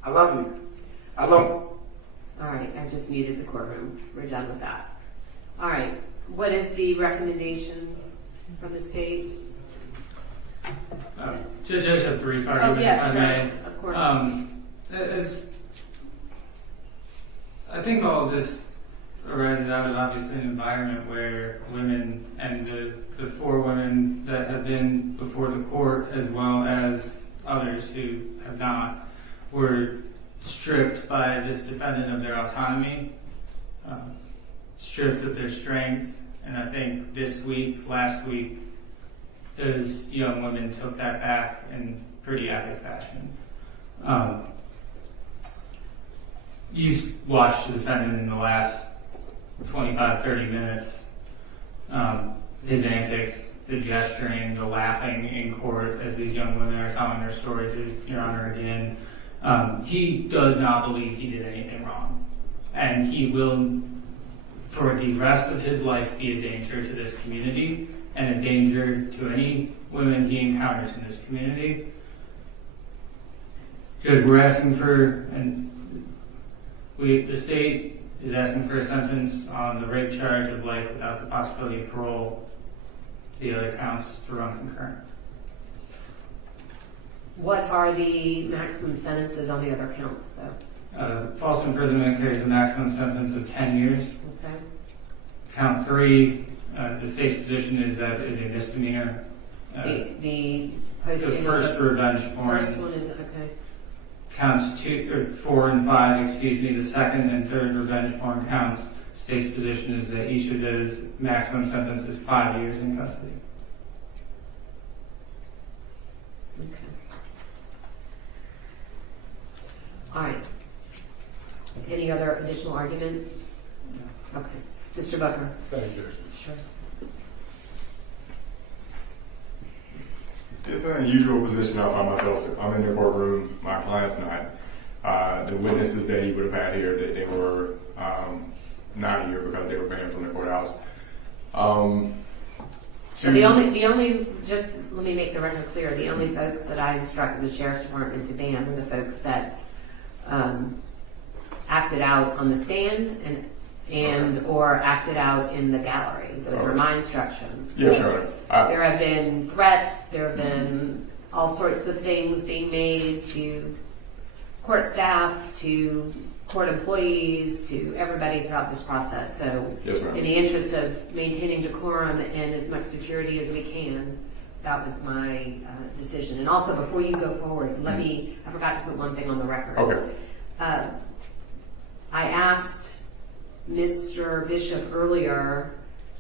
I love you. I love you. All right. I just muted the courtroom. We're done with that. All right. What is the recommendation from the state? Judge, I just have a brief argument, yes, if I may. Of course. I think all of this arises out of obviously an environment where women and the 4 women that have been before the court, as well as others who have not, were stripped by this defendant of their autonomy, stripped of their strength, and I think this week, last week, those young women took that back in pretty epic fashion. You watched the defendant in the last 25, 30 minutes. His antics, the gesturing, the laughing in court as these young women are telling their story to Your Honor again. He does not believe he did anything wrong. And he will, for the rest of his life, be a danger to this community and a danger to any women he encounters in this community. Because we're asking for, the state is asking for a sentence on the rape charge of life without the possibility of parole. The other counts to run concurrent. What are the maximum sentences on the other counts, though? False imprisonment carries a maximum sentence of 10 years. Okay. Count 3, the state's position is that it is a misdemeanor. The first revenge porn. First one is, okay. Counts 4 and 5, the second and third revenge porn counts. State's position is that each of those maximum sentences is 5 years in custody. Okay. All right. Any other additional argument? No. Okay. Mr. Bucker. Thank you, Judge. Sure. It's an unusual position I find myself. I'm in the courtroom, my client's not. The witnesses that he would have had here, that they were not here because they were banned from the courthouse. So the only, just let me make the record clear, the only folks that I instructed the Sheriff's Department to ban were the folks that acted out on the stand and or acted out in the gallery. Those were my instructions. Yes, Your Honor. There have been threats, there have been all sorts of things being made to court staff, to court employees, to everybody throughout this process. So yes, ma'am. In the interest of maintaining decorum and as much security as we can, that was my decision. And also, before you go forward, I forgot to put one thing on the record. Okay. I asked Mr. Bishop earlier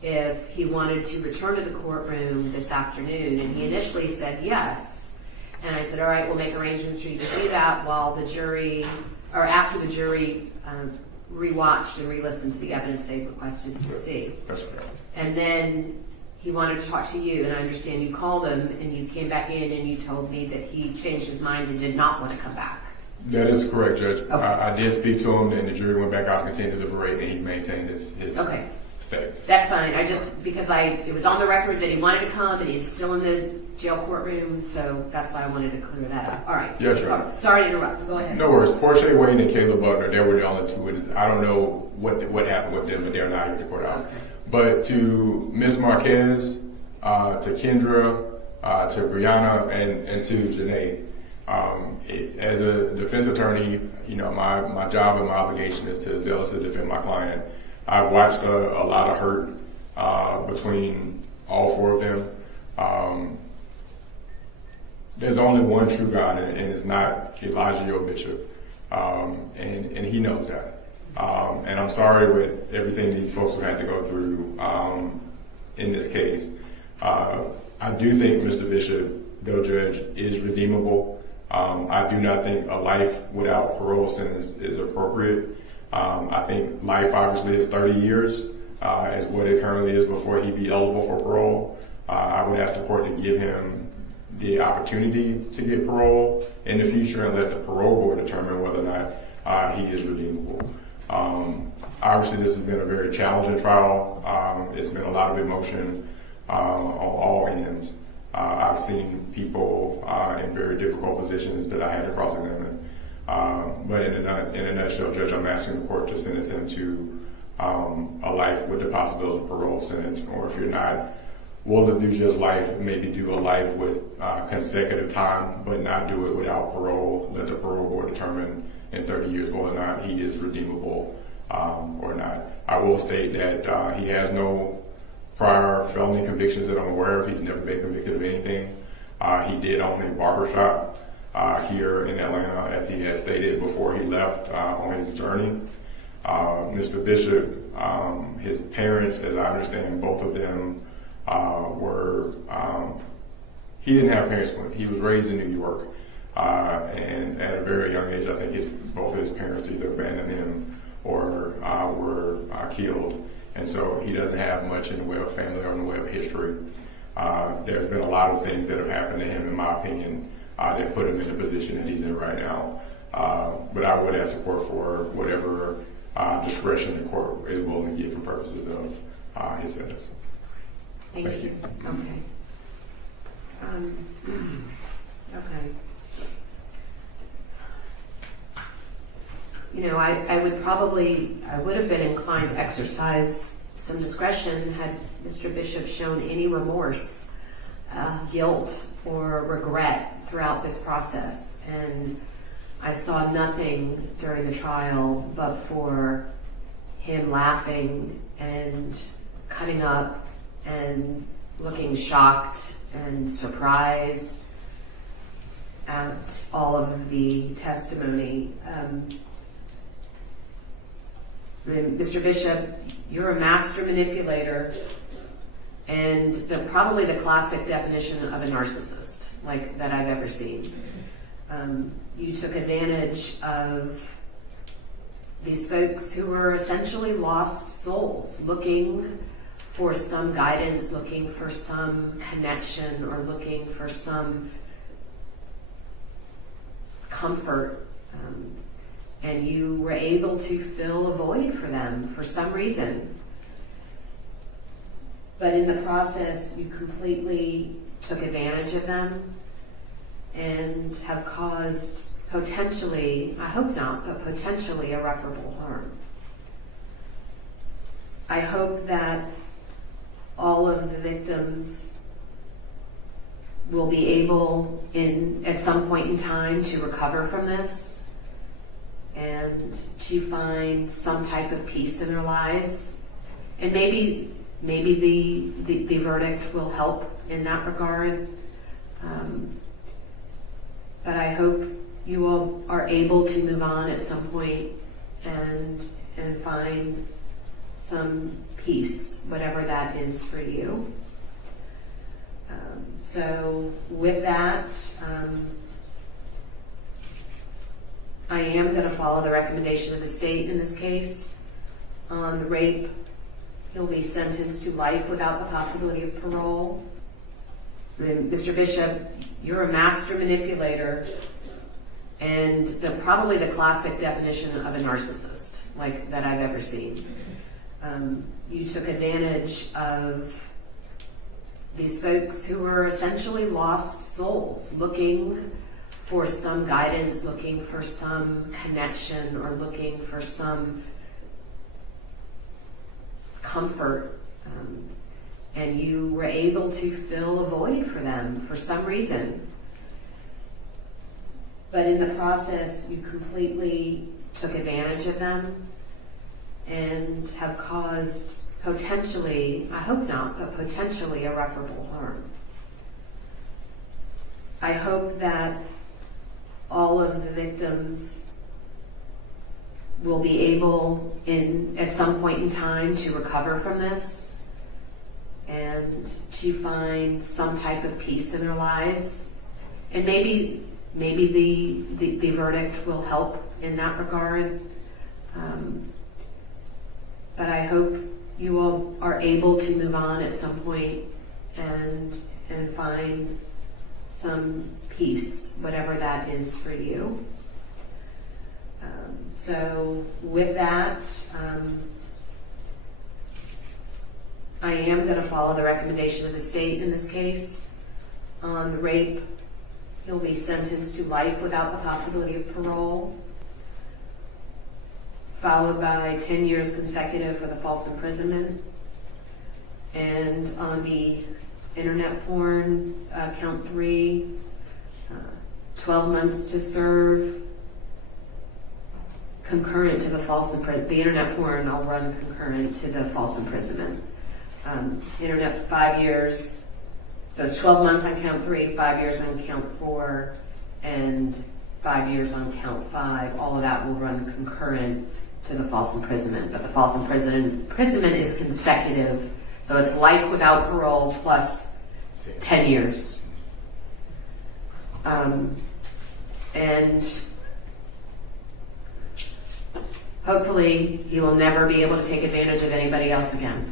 if he wanted to return to the courtroom this afternoon, and he initially said yes. And I said, all right, we'll make arrangements for you to do that while the jury, or after the jury rewatched and re-listened to the evidence they requested to see. That's correct. And then he wanted to talk to you, and I understand you called him and you came back in and you told me that he changed his mind and did not want to come back. That is correct, Judge. Okay. I did speak to him, and the jury went back out and continued to deliberate, and he maintained his Okay. state. That's fine. I just, because it was on the record that he wanted to come and he's still in the jail courtroom, so that's why I wanted to clear that up. All right. Yes, sure. Sorry to interrupt. Go ahead. No worries. Portia Wayne and Caleb Butler, they were the only 2 witnesses. I don't know what happened with them, but they're not here at the courthouse. Okay. But to Ms. Marquez, to Kendra, to Brianna, and to Janae, as a defense attorney, my job and my obligation is to zealously defend my client. I've watched a lot of hurt between all 4 of them. There's only one true God, and it's not Elijah or Bishop, and he knows that. And I'm sorry with everything these folks have had to go through in this case. I do think Mr. Bishop though, Judge, is redeemable. I do not think a life without parole sentence is appropriate. I think life obviously is 30 years, is what it currently is before he be eligible for parole. I would ask the court to give him the opportunity to get parole in the future and let the parole board determine whether or not he is redeemable. Obviously, this has been a very challenging trial. It's been a lot of emotion on all ends. I've seen people in very difficult positions that I had to cross-examine. But in a nutshell, Judge, I'm asking the court to sentence him to a life with the possibility of parole sentence, or if you're not willing to do just life, maybe do a life with consecutive time, but not do it without parole. Let the parole board determine in 30 years whether or not he is redeemable or not. I will state that he has no prior felony convictions that I'm aware of. He's never been convicted of anything. He did own a barbershop here in Atlanta, as he had stated before he left on his journey. Mr. Bishop, his parents, as I understand, both of them were, he didn't have parents when he was raised in New York. And at a very young age, I think both of his parents either abandoned him or were killed. And so he doesn't have much in the way of family or in the way of history. There's been a lot of things that have happened to him, in my opinion, that put him in the position that he's in right now. But I would ask the court for whatever discretion the court is willing to give for purposes of his sentence. Thank you. Okay. Okay. You know, I would have been inclined to exercise some discretion had Mr. Bishop shown any remorse, guilt, or regret throughout this process. And I saw nothing during the trial but for him laughing and cutting up and looking shocked and surprised at all of the testimony. Mr. Bishop, you're a master manipulator and probably the classic definition of a narcissist that I've ever seen. You took advantage of these folks who were essentially lost souls, looking for some guidance, looking for some connection, or looking for some comfort. And you were able to fill a void for them for some reason. But in the process, you completely took advantage of them and have caused potentially, I hope not, but potentially irreparable harm. I hope that all of the victims will be able at some point in time to recover from this and to find some type of peace in their lives. And maybe the verdict will help in that regard. But I hope you all are able to move on at some point and find some peace, whatever that is for you. So with that, I am going to follow the recommendation of the state in this case. On the rape, he'll be sentenced to life without the possibility of parole. Mr. Bishop, you're a master manipulator and probably the classic definition of a narcissist that I've ever seen. You took advantage of these folks who were essentially lost souls, looking for some guidance, looking for some connection, or looking for some comfort. And you were able to fill a void for them for some reason. But in the process, you completely took advantage of them and have caused potentially, I hope not, but potentially irreparable harm. I hope that all of the victims will be able at some point in time to recover from this and to find some type of peace in their lives. And maybe the verdict will help in that regard. But I hope you all are able to move on at some point and find some peace, whatever that is for you. So with that, I am going to follow the recommendation of the state in this case. On the rape, he'll be sentenced to life without the possibility of parole, followed by 10 years consecutive for the false imprisonment. And on the internet porn, count 3, 12 months to serve, concurrent to the false imprisonment. The internet porn, I'll run concurrent to the false imprisonment. Internet, 5 years. So it's 12 months on count 3, 5 years on count 4, and 5 years on count 5. All of that will run concurrent to the false imprisonment. But the false imprisonment is consecutive. So it's life without parole plus 10 years. And hopefully he will never be able to take advantage of anybody else again.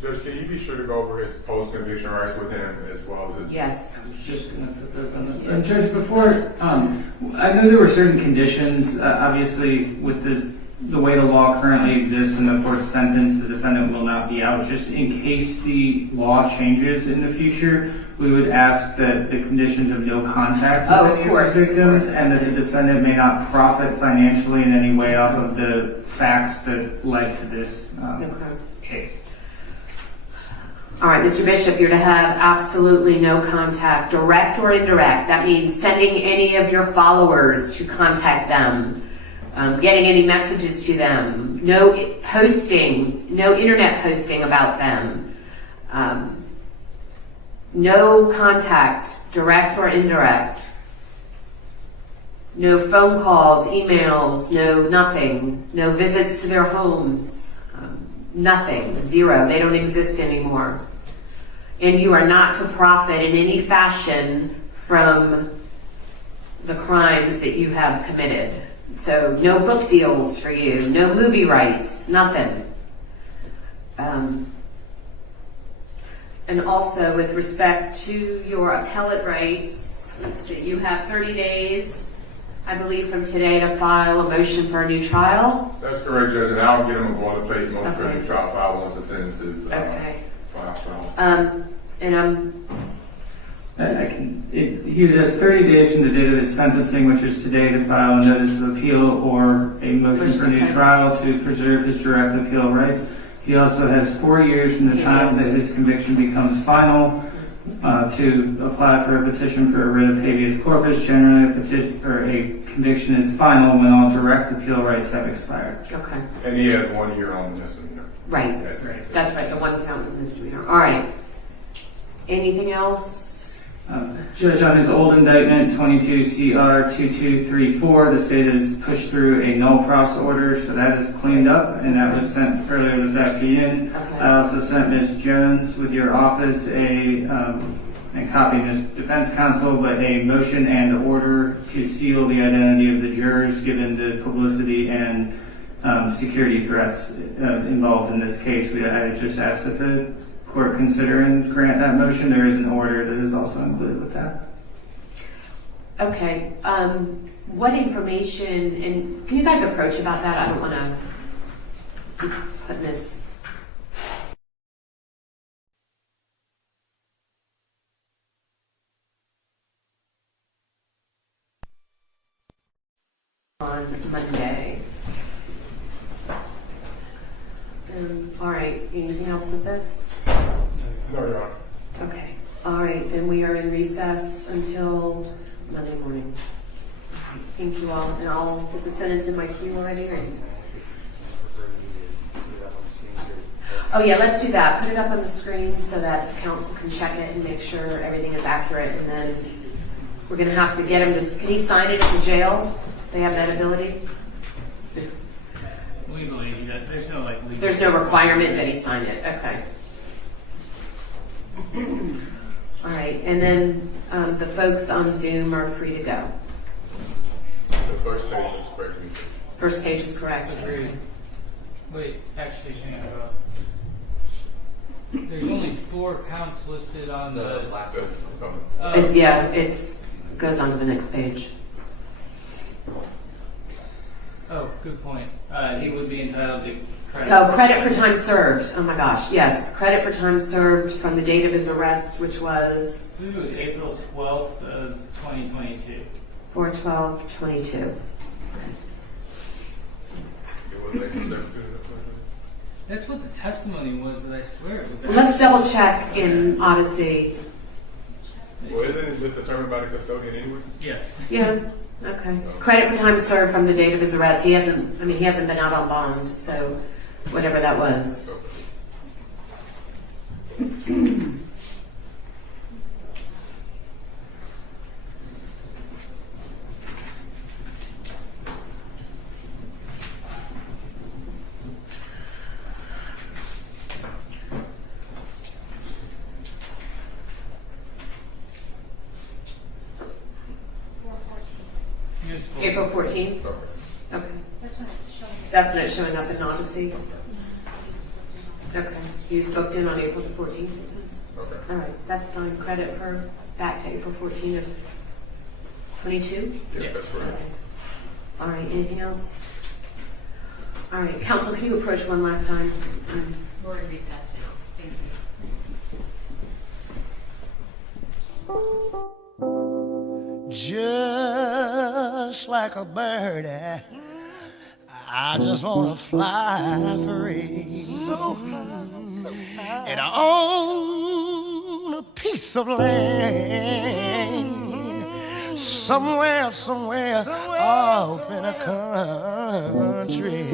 Judge, can you be sure to go over his post-conviction rights with him as well as his... Yes. I was just going to put those on the... Judge, before, I know there were certain conditions, obviously, with the way the law currently exists and the court's sentence, the defendant will not be out. Just in case the law changes in the future, we would ask that the conditions of no contact with any of the victims and that the defendant may not profit financially in any way off of the facts that led to this case. All right, Mr. Bishop, you're to have absolutely no contact, direct or indirect. That means sending any of your followers to contact them, getting any messages to them, no posting, no internet posting about them, no contact, direct or indirect, no phone calls, emails, no nothing, no visits to their homes, nothing, zero. They don't exist anymore. And you are not to profit in any fashion from the crimes that you have committed. So no book deals for you, no movie rights, nothing. And also with respect to your appellate rights, you have 30 days, I believe, from today to file a motion for a new trial. That's correct, Judge, and I'll get him a boilerplate motion for a new trial file once the sentence is okay. filed. He has 30 days from the date of his sentencing, which is today, to file a notice of appeal or a motion for a new trial to preserve his direct appeal rights. He also has 4 years from the time that his conviction becomes final to apply for a petition for a writ of habeas corpus. Generally, a conviction is final when all direct appeal rights have expired. Okay. And he has 1 year on the misdemeanor. Right. That's right. The one counts as misdemeanor. All right. Anything else? Judge, on his old indictment, 22 CR 2234, the state has pushed through a null pros order, so that is cleaned up, and that was sent earlier this afternoon. Okay. I also sent Ms. Jones with your office and copy Ms. Defense Counsel, but a motion and order to seal the identity of the jurors given the publicity and security threats involved in this case. I just asked that the court consider and grant that motion. There is an order that is also included with that. Okay. What information, and can you guys approach about that? I don't want to put this. On Monday. All right. Anything else with this? No, Your Honor. Okay. All right. Then we are in recess until Monday morning. Thank you all. And is the sentence in my queue already? Right? Oh yeah, let's do that. Put it up on the screen so that counsel can check it and make sure everything is accurate. And then we're going to have to get him to. Can he sign it at the jail? They have that ability. Legally, there's no legal. There's no requirement that he sign it. Okay. All right, and then the folks on Zoom are free to go. The first page is correct. First page is correct. Agreed. Wait, actually, hang on. There's only 4 counts listed on the last one. Yeah, it goes on to the next page. Oh, good point. He would be entitled to credit. Oh, credit for time served. Oh my gosh, yes. Credit for time served from the date of his arrest, which was? I believe it was April 12th of 2022. 4/12/22. That's what the testimony was, but I swear it was. Let's double check in Odyssey. Well, isn't it just determined by the custodian anyway? Yes. Yeah. Okay. Credit for time served from the date of his arrest. He hasn't been out on bond, so whatever that was. April 14th? Okay. That's when it's showing up in Odyssey? Okay. He's booked in on April the 14th, it says? Okay. All right. That's fine. Credit for back to April 14th of 22? Yes, that's correct. All right. Anything else? All right. Counsel, can you approach one last time? We're in recess now. Thank you. Just like a bird, I just wanna fly free. So high. And I own a piece of land somewhere off in a country.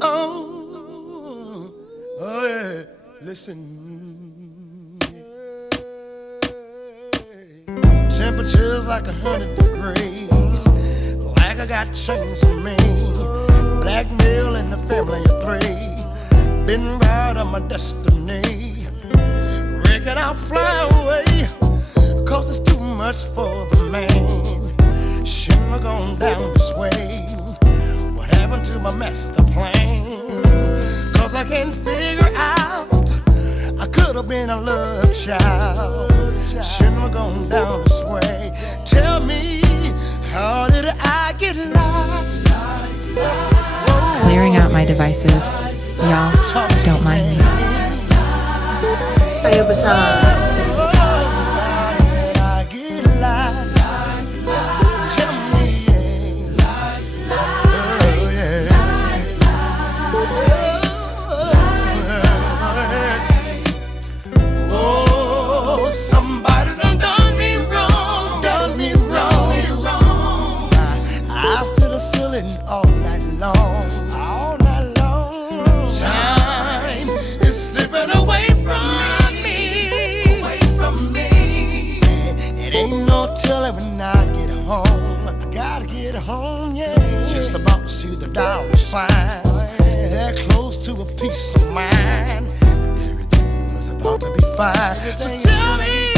Oh yeah, listen. Temperatures like 100 degrees, like I got chains on me. Blackmail in the family of 3, been right on my destiny. Reckon I'll fly away, cause it's too much for the man. Shouldn't have gone down this way. What happened to my master plan? Cause I can't figure out, I could have been a love child. Shouldn't have gone down this way. Tell me, how did I get lost? Clearing out my devices. Y'all, don't mind me. All night long. Time is slipping away from me. It ain't no telling when I get home. I gotta get home, yeah. Just about to see the dollar signs. They're close to a peace of mind. Everything was about to be fine. So tell me,